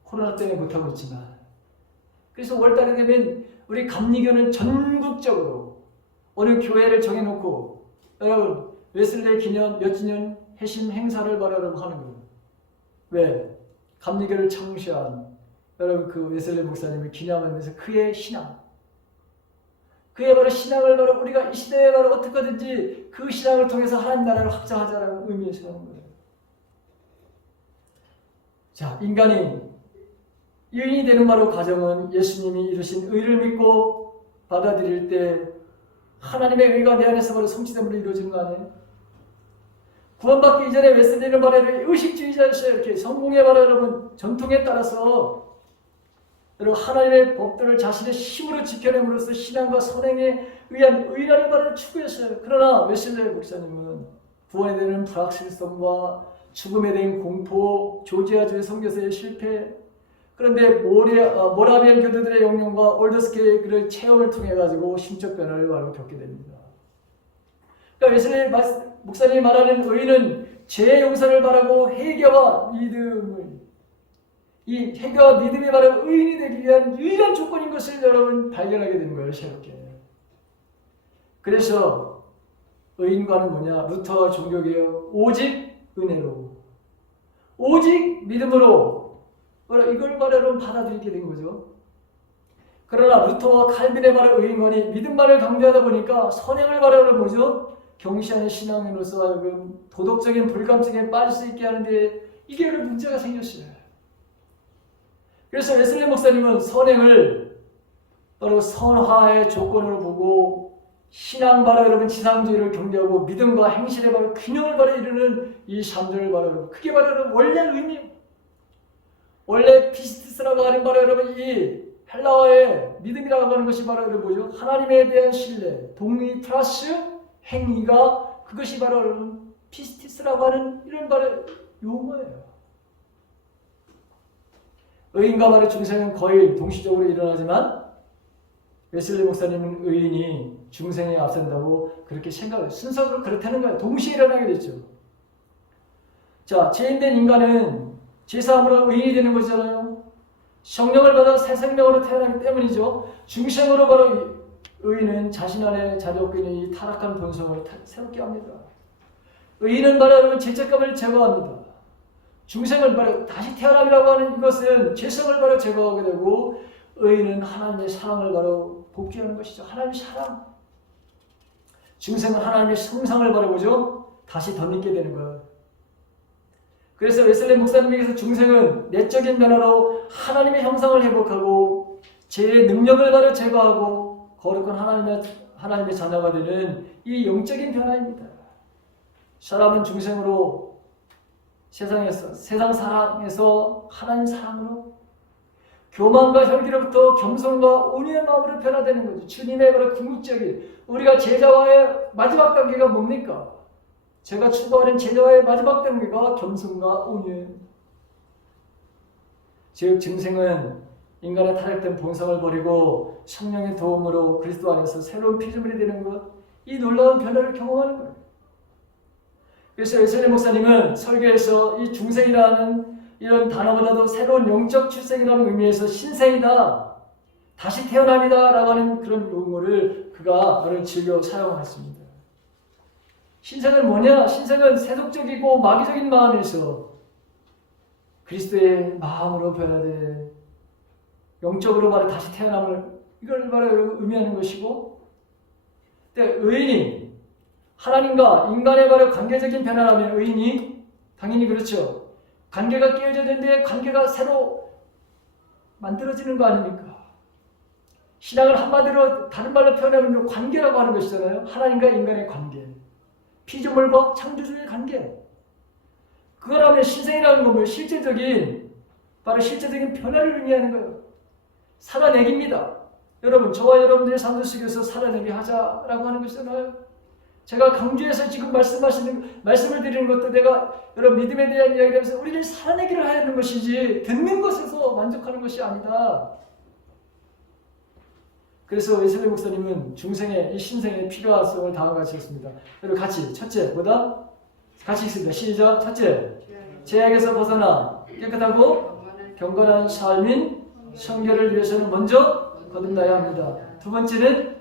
코로나 때문에 못하고 있지만 그래서 5월달에 되면 우리 감리교는 전국적으로 어느 교회를 정해놓고 여러분 웨슬레이 기념 몇 주년 회심 행사를 바라라고 하는 거예요. 왜? 감리교를 창시한 여러분 그 웨슬레이 목사님을 기념하면서 그의 신앙, 그의 바로 신앙을 바로 우리가 이 시대에 바로 어떻게든지 그 신앙을 통해서 하나님 나라를 확장하자라는 의미에서 하는 거예요. 자, 인간이 의인이 되는 바로 과정은 예수님이 이루신 의를 믿고 받아들일 때 하나님의 의가 내 안에서 바로 성취됨으로 이루어지는 거 아니에요? 구원받기 이전에 웨슬리는 바로 의식주의자였어요. 이렇게 성공의 바로 여러분 전통에 따라서 여러분 하나님의 법들을 자신의 힘으로 지켜냄으로써 신앙과 선행에 의한 의라는 바를 추구했어요. 그러나 웨슬리 목사님은 구원에 대한 불확실성과 죽음에 대한 공포, 조지아주의 선교사의 실패, 그런데 모라비안 교도들의 영령과 올더스케의 그 체험을 통해 가지고 심적 변화를 바로 겪게 됩니다. 그러니까 웨슬리 목사님이 말하는 의는 죄의 용서를 바라고 회개와 믿음을, 이 회개와 믿음이 바로 의인이 되기 위한 유일한 조건인 것을 여러분 발견하게 되는 거예요, 새롭게. 그래서 의인과는 뭐냐? 루터와 종교개혁, 오직 은혜로, 오직 믿음으로 이걸 바로 받아들이게 된 거죠. 그러나 루터와 칼빈의 바로 의인관이 믿음만을 강조하다 보니까 선행을 바라는 뭐죠? 경시하는 신앙인으로서 하여금 도덕적인 불감증에 빠질 수 있게 하는데 이게 문제가 생겼어요. 그래서 웨슬리 목사님은 선행을 바로 선화의 조건으로 보고 신앙 바로 여러분 지상주의를 경계하고 믿음과 행실의 바로 균형을 바로 이루는 이 삶들을 바로 그게 바로 여러분 원래 의미, 원래 피스티스라고 하는 바로 여러분 이 헬라어의 믿음이라고 하는 것이 바로 여러분 뭐죠? 하나님에 대한 신뢰, 동의 플러스 행위가 그것이 바로 여러분 피스티스라고 하는 이런 바로 용어예요. 의인과 바로 중생은 거의 동시적으로 일어나지만 웨슬리 목사님은 의인이 중생에 앞선다고 그렇게 생각을 순서대로 그렇다는 거예요. 동시에 일어나게 됐죠. 자, 죄인된 인간은 죄사함으로 의인이 되는 거잖아요. 성령을 받아 새 생명으로 태어나기 때문이죠. 중생으로 바로 의인은 자신 안에 자리 없고 있는 이 타락한 본성을 새롭게 합니다. 의인은 바로 여러분 죄책감을 제거합니다. 중생을 바로 다시 태어남이라고 하는 이것은 죄성을 바로 제거하게 되고 의인은 하나님의 사랑을 바로 복귀하는 것이죠. 하나님의 사랑. 중생은 하나님의 성상을 바로 보죠. 다시 덧입게 되는 거예요. 그래서 웨슬리 목사님에게서 중생은 내적인 변화로 하나님의 형상을 회복하고 죄의 능력을 바로 제거하고 거룩한 하나님의 자녀가 되는 이 영적인 변화입니다. 사람은 중생으로 세상 사랑에서 하나님 사랑으로 교만과 혈기로부터 겸손과 온유의 마음으로 변화되는 거죠. 주님의 바로 궁극적인 우리가 제자와의 마지막 단계가 뭡니까? 제가 추구하는 제자와의 마지막 단계가 겸손과 온유예요. 즉 중생은 인간의 타락된 본성을 버리고 성령의 도움으로 그리스도 안에서 새로운 피조물이 되는 것, 이 놀라운 변화를 경험하는 거예요. 그래서 웨슬리 목사님은 설교에서 이 중생이라는 이런 단어보다도 새로운 영적 출생이라는 의미에서 신생이다, 다시 태어남이다 라고 하는 그런 용어를 그가 즐겨 사용했습니다. 신생은 뭐냐? 신생은 세속적이고 마귀적인 마음에서 그리스도의 마음으로 변화돼 영적으로 바로 다시 태어남을 이걸 바로 의미하는 것이고, 의인이 하나님과 인간의 바로 관계적인 변화라면 의인이 당연히 그렇죠. 관계가 깨어져야 되는데 관계가 새로 만들어지는 거 아닙니까? 신앙을 한마디로 다른 말로 표현하면 관계라고 하는 것이잖아요. 하나님과 인간의 관계, 피조물과 창조주의 관계. 그거라면 신생이라는 건 바로 실제적인 변화를 의미하는 거예요. 살아내기입니다. 여러분, 저와 여러분들의 삶을 속에서 살아내게 하자라고 하는 것이잖아요. 제가 강조해서 지금 말씀을 드리는 것도 내가 여러분 믿음에 대한 이야기를 하면서 우리를 살아내기를 하는 것이지 듣는 것에서 만족하는 것이 아니다. 그래서 웨슬리 목사님은 중생의 이 신생의 필요성을 다음과 같이 했습니다. 여러분 같이 첫째 뭐다? 같이 있습니다. 시작. 첫째, 죄악에서 벗어나 깨끗하고 경건한 삶인 성결을 위해서는 먼저 거듭나야 합니다. 두 번째는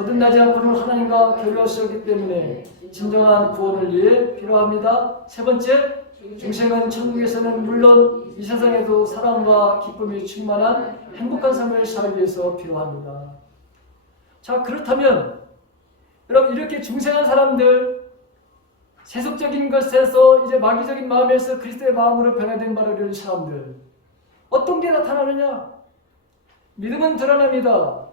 거듭나지 않고는 하나님과 교류할 수 없기 때문에 진정한 구원을 위해 필요합니다. 세 번째, 중생은 천국에서는 물론 이 세상에도 사랑과 기쁨이 충만한 행복한 삶을 살기 위해서 필요합니다. 자, 그렇다면 여러분, 이렇게 중생한 사람들, 세속적인 것에서 이제 마귀적인 마음에서 그리스도의 마음으로 변화된 바로 이런 사람들, 어떤 게 나타나느냐? 믿음은 드러납니다.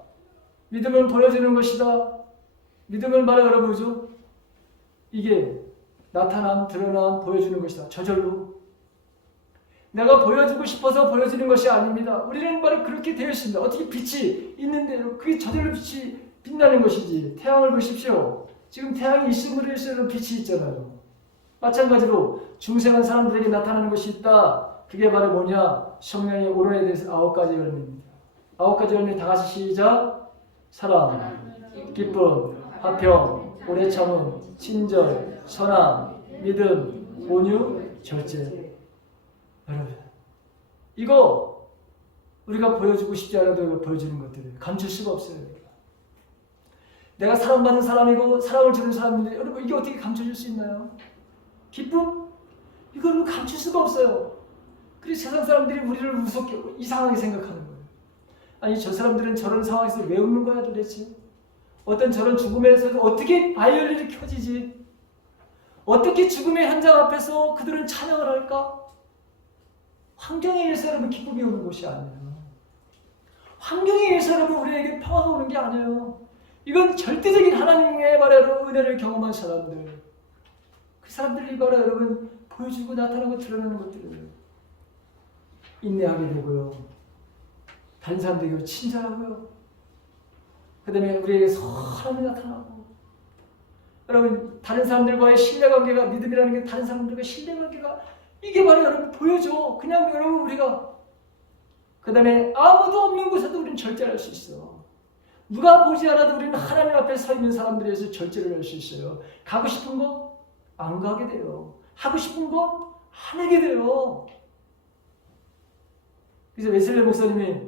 믿음은 보여주는 것이다. 믿음은 바로 여러분 뭐죠? 이게 나타남, 드러남, 보여주는 것이다. 저절로. 내가 보여주고 싶어서 보여주는 것이 아닙니다. 우리는 바로 그렇게 되어 있습니다. 어떻게 빛이 있는데 그게 저절로 빛이 빛나는 것이지. 태양을 보십시오. 지금 태양이 있음으로 해서 빛이 있잖아요. 마찬가지로 중생한 사람들에게 나타나는 것이 있다. 그게 바로 뭐냐? 성령의 오론에 대해서 9가지 열매입니다. 9가지 열매 다 같이 시작. 사랑, 기쁨, 화평, 오래 참음, 친절, 선함, 믿음, 온유, 절제. 여러분, 이거 우리가 보여주고 싶지 않아도 보여주는 것들을 감출 수가 없어요. 내가 사랑받는 사람이고 사랑을 주는 사람인데 여러분, 이게 어떻게 감춰질 수 있나요? 기쁨? 이거는 감출 수가 없어요. 그래서 세상 사람들이 우리를 무섭게 이상하게 생각하는 거예요. 아니, 저 사람들은 저런 상황에서 왜 웃는 거야 도대체? 어떤 저런 죽음에서 어떻게 바이올린이 켜지지? 어떻게 죽음의 현장 앞에서 그들은 찬양을 할까? 환경에 의해서 여러분 기쁨이 오는 것이 아니에요. 환경에 의해서 여러분 우리에게 평화가 오는 게 아니에요. 이건 절대적인 하나님의 바로 은혜를 경험한 사람들, 그 사람들이 바로 여러분 보여주고 나타나고 드러나는 것들을 인내하게 되고요. 다른 사람들에게 친절하고요. 그 다음에 우리에게 선함이 나타나고, 여러분 다른 사람들과의 신뢰관계가, 믿음이라는 게 다른 사람들과 신뢰관계가 이게 바로 여러분 보여줘. 그냥 여러분 우리가 그 다음에 아무도 없는 곳에도 우리는 절제를 할 수 있어. 누가 보지 않아도 우리는 하나님 앞에 서 있는 사람들에서 절제를 할 수 있어요. 가고 싶은 거 안 가게 돼요. 하고 싶은 거 안 하게 돼요. 그래서 웨슬리 목사님이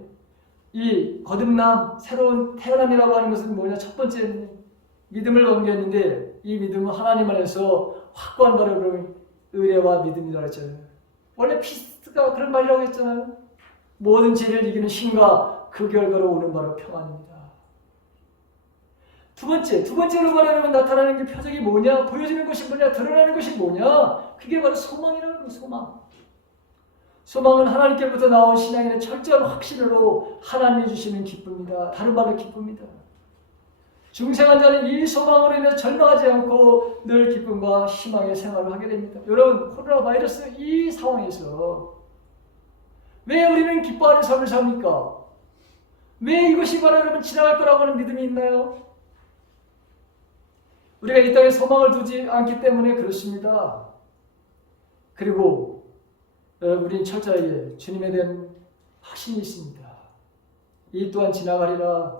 이 거듭남, 새로운 태어남이라고 하는 것은 뭐냐? 첫 번째 믿음을 강조했는데, 이 믿음은 하나님 안에서 확고한 바로 의뢰와 믿음이라고 했잖아요. 원래 피스트가 그런 말이라고 했잖아요. 모든 죄를 이기는 힘과 그 결과로 오는 바로 평안입니다. 두 번째로 말하면 나타나는 게 표적이 뭐냐? 보여주는 것이 뭐냐? 드러나는 것이 뭐냐? 그게 바로 소망이라는 거예요. 소망. 소망은 하나님께로부터 나온 신앙인의 철저한 확신으로 하나님이 주시는 기쁨이다. 다른 말로 기쁨이다. 중생한 자는 이 소망으로 인해 절망하지 않고 늘 기쁨과 희망의 생활을 하게 됩니다. 여러분, 코로나 바이러스 이 상황에서 왜 우리는 기뻐하는 삶을 삽니까? 왜 이것이 바로 여러분 지나갈 거라고 하는 믿음이 있나요? 우리가 이 땅에 소망을 두지 않기 때문에 그렇습니다. 그리고 우리는 철저하게 주님에 대한 확신이 있습니다. 이 또한 지나가리라.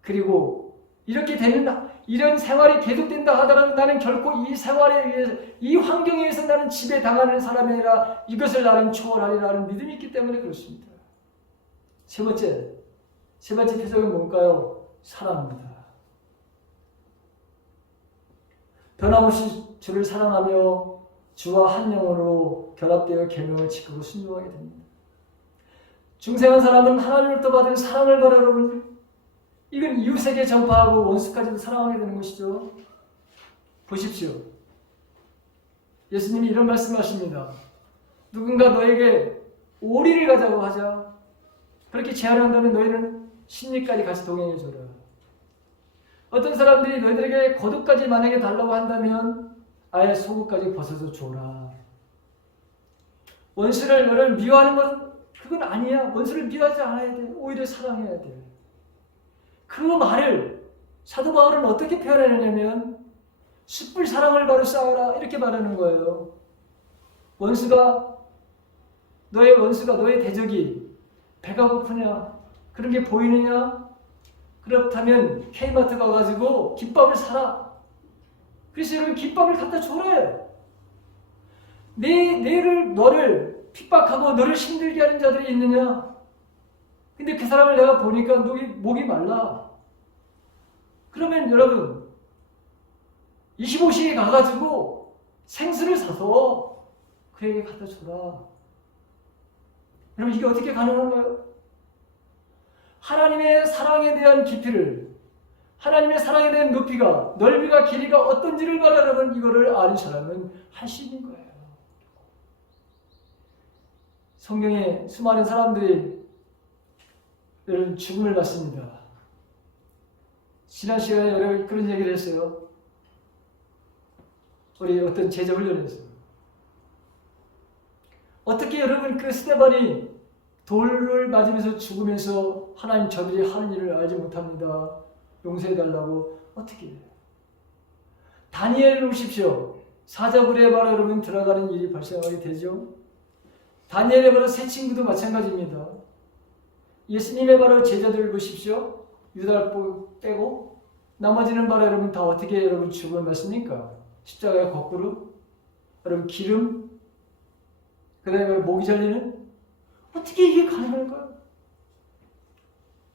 그리고 이렇게 되는 이런 생활이 계속된다 하더라도 나는 결코 이 생활에 의해서, 이 환경에 의해서 나는 지배당하는 사람이 아니라 이것을 나는 초월하리라는 믿음이 있기 때문에 그렇습니다. 세 번째 표적은 뭘까요? 사랑입니다. 변함없이 주를 사랑하며 주와 한 영혼으로 결합되어 계명을 지키고 순종하게 됩니다. 중생한 사람은 하나님으로부터 받은 사랑을 받아 여러분, 이건 이웃에게 전파하고 원수까지도 사랑하게 되는 것이죠. 보십시오. 예수님이 이런 말씀하십니다. 누군가 너에게 오리를 가자고 하자. 그렇게 제안한다면 너희는 신리까지 같이 동행해줘라. 어떤 사람들이 너희들에게 거두까지 만약에 달라고 한다면 아예 속옷까지 벗어서 줘라. 원수를 너를 미워하는 건 그건 아니야. 원수를 미워하지 않아야 돼. 오히려 사랑해야 돼. 그 말을 사도 바울은 어떻게 표현하냐면 숯불 사랑을 바로 쌓아라 이렇게 말하는 거예요. 너의 대적이 배가 고프냐? 그런 게 보이느냐? 그렇다면 K마트 가가지고 김밥을 사라. 그래서 여러분 김밥을 갖다 줘라. 너를 핍박하고 너를 힘들게 하는 자들이 있느냐? 근데 그 사람을 내가 보니까 목이 말라. 그러면 여러분 25시에 가가지고 생수를 사서 그에게 갖다 줘라. 여러분 이게 어떻게 가능한가요? 하나님의 사랑에 대한 깊이를, 하나님의 사랑에 대한 높이가, 넓이가, 길이가 어떤지를 바라는 이거를 아는 사람은 할 수 있는 거예요. 성경에 수많은 사람들이 여러분 죽음을 받습니다. 지난 시간에 여러분 그런 얘기를 했어요. 우리 어떤 제자 훈련을 했어요. 어떻게 여러분 그 스데반이 돌을 맞으면서 죽으면서 하나님 저들이 하는 일을 알지 못합니다. 용서해달라고 어떻게 해요? 다니엘을 보십시오. 사자굴에 바로 여러분 들어가는 일이 발생하게 되죠. 다니엘의 바로 세 친구도 마찬가지입니다. 예수님의 바로 제자들을 보십시오. 유다 빼고 나머지는 바로 여러분 다 어떻게 여러분 죽음을 맞습니까? 십자가에 거꾸로 여러분 기름 그 다음에 목이 잘리는 어떻게 이게 가능할까요?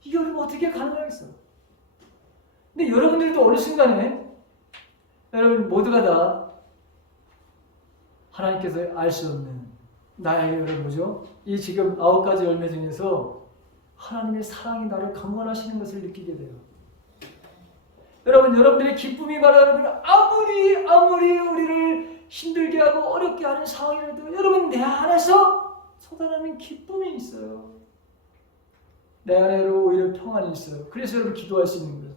이게 여러분 어떻게 가능하겠어? 근데 여러분들도 어느 순간에 여러분 모두가 다 하나님께서 알 수 없는 나에게 여러분 뭐죠? 이 지금 9가지 열매 중에서 하나님의 사랑이 나를 강권하시는 것을 느끼게 돼요. 여러분들의 기쁨이 바로 여러분 아무리 우리를 힘들게 하고 어렵게 하는 상황이라도 여러분 내 안에서 솟아나는 기쁨이 있어요. 내 안에 오히려 평안이 있어요. 그래서 여러분 기도할 수 있는 거예요.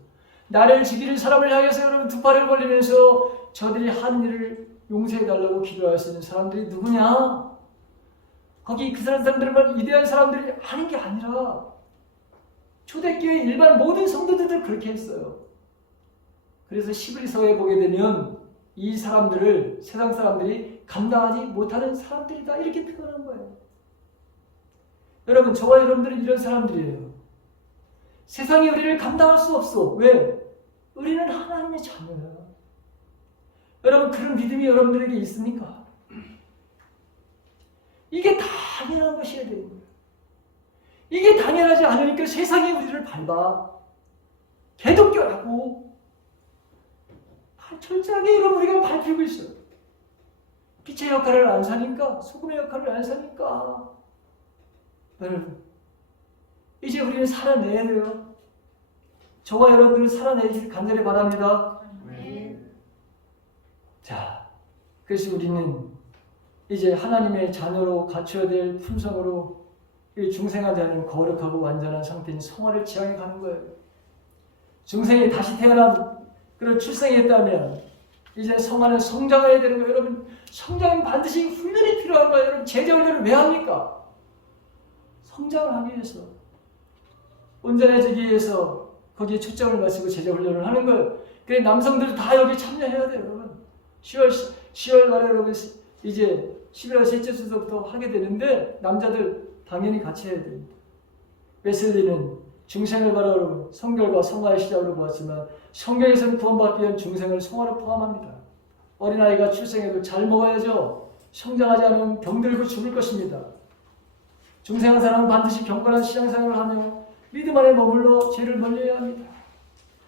나를 지키는 사람을 향해서 여러분 두 팔을 벌리면서 저들이 하는 일을 용서해달라고 기도할 수 있는 사람들이 누구냐? 거기 그 사람들만 위대한 사람들이 하는 게 아니라 초대교회 일반 모든 성도들도 그렇게 했어요. 그래서 시브리서에 보게 되면 이 사람들을 세상 사람들이 감당하지 못하는 사람들이다 이렇게 표현한 거예요. 여러분 저와 여러분들은 이런 사람들이에요. 세상이 우리를 감당할 수 없어. 왜? 우리는 하나님의 자녀야. 여러분 그런 믿음이 여러분들에게 있습니까? 이게 당연한 것이어야 되는 거예요. 이게 당연하지 않으니까 세상이 우리를 밟아. 개독교라고. 철저하게 여러분 우리가 밟히고 있어요. 빛의 역할을 안 사니까, 소금의 역할을 안 사니까. 여러분, 이제 우리는 살아내야 돼요. 저와 여러분을 살아내길 간절히 바랍니다. 네. 자, 그래서 우리는 이제 하나님의 자녀로 갖춰야 될 품성으로 이 중생한 자는 거룩하고 완전한 상태인 성화를 지향해 가는 거예요. 중생이 다시 태어난 그런 출생했다면 이제 성화는 성장해야 되는 거예요. 여러분 성장은 반드시 훈련이 필요한 거예요. 여러분 제자 훈련을 왜 합니까? 성장을 하기 위해서, 온전해지기 위해서 거기에 초점을 맞추고 제자 훈련을 하는 거예요. 그래 남성들 다 여기 참여해야 돼요. 여러분 10월 말에 여러분 이제 11월 셋째 주부터 하게 되는데 남자들 당연히 같이 해야 됩니다. 웨슬리는 중생을 바라보고 성결과 성화의 시작으로 보았지만 성경에서는 구원받기 위한 중생을 성화로 포함합니다. 어린아이가 출생해도 잘 먹어야죠. 성장하지 않으면 병들고 죽을 것입니다. 중생한 사람은 반드시 경건한 신앙생활을 하며 믿음 안에 머물러 죄를 멀리해야 합니다.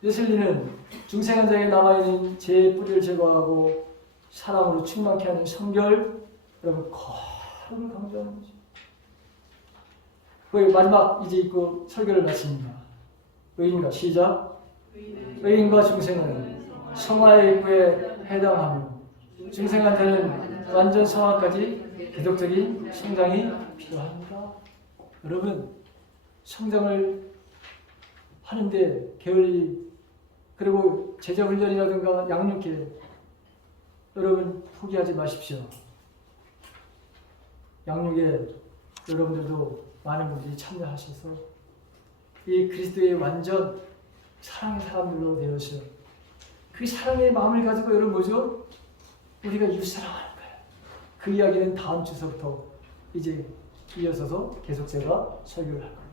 웨슬리는 중생한 자에게 남아있는 죄의 뿌리를 제거하고 사랑으로 충만케 하는 성결, 여러분 거룩을 강조하는 거죠. 거기 마지막 이제 있고 설교를 마칩니다. 의인과 시작. 의인과 중생은 성화의 입구에 해당하며 중생한 자는 완전 성화까지 기독적인 성장이 필요합니다. 여러분 성장을 하는데 게을리 그리고 제자 훈련이라든가 양육계 여러분 포기하지 마십시오. 양육에 여러분들도 많은 분들이 참여하셔서 이 그리스도의 완전 사랑의 사람들로 되어서 그 사랑의 마음을 가지고 여러분 뭐죠? 우리가 이웃사랑하는 거예요. 그 이야기는 다음 주서부터 이제 이어서서 계속 제가 설교를 할 겁니다.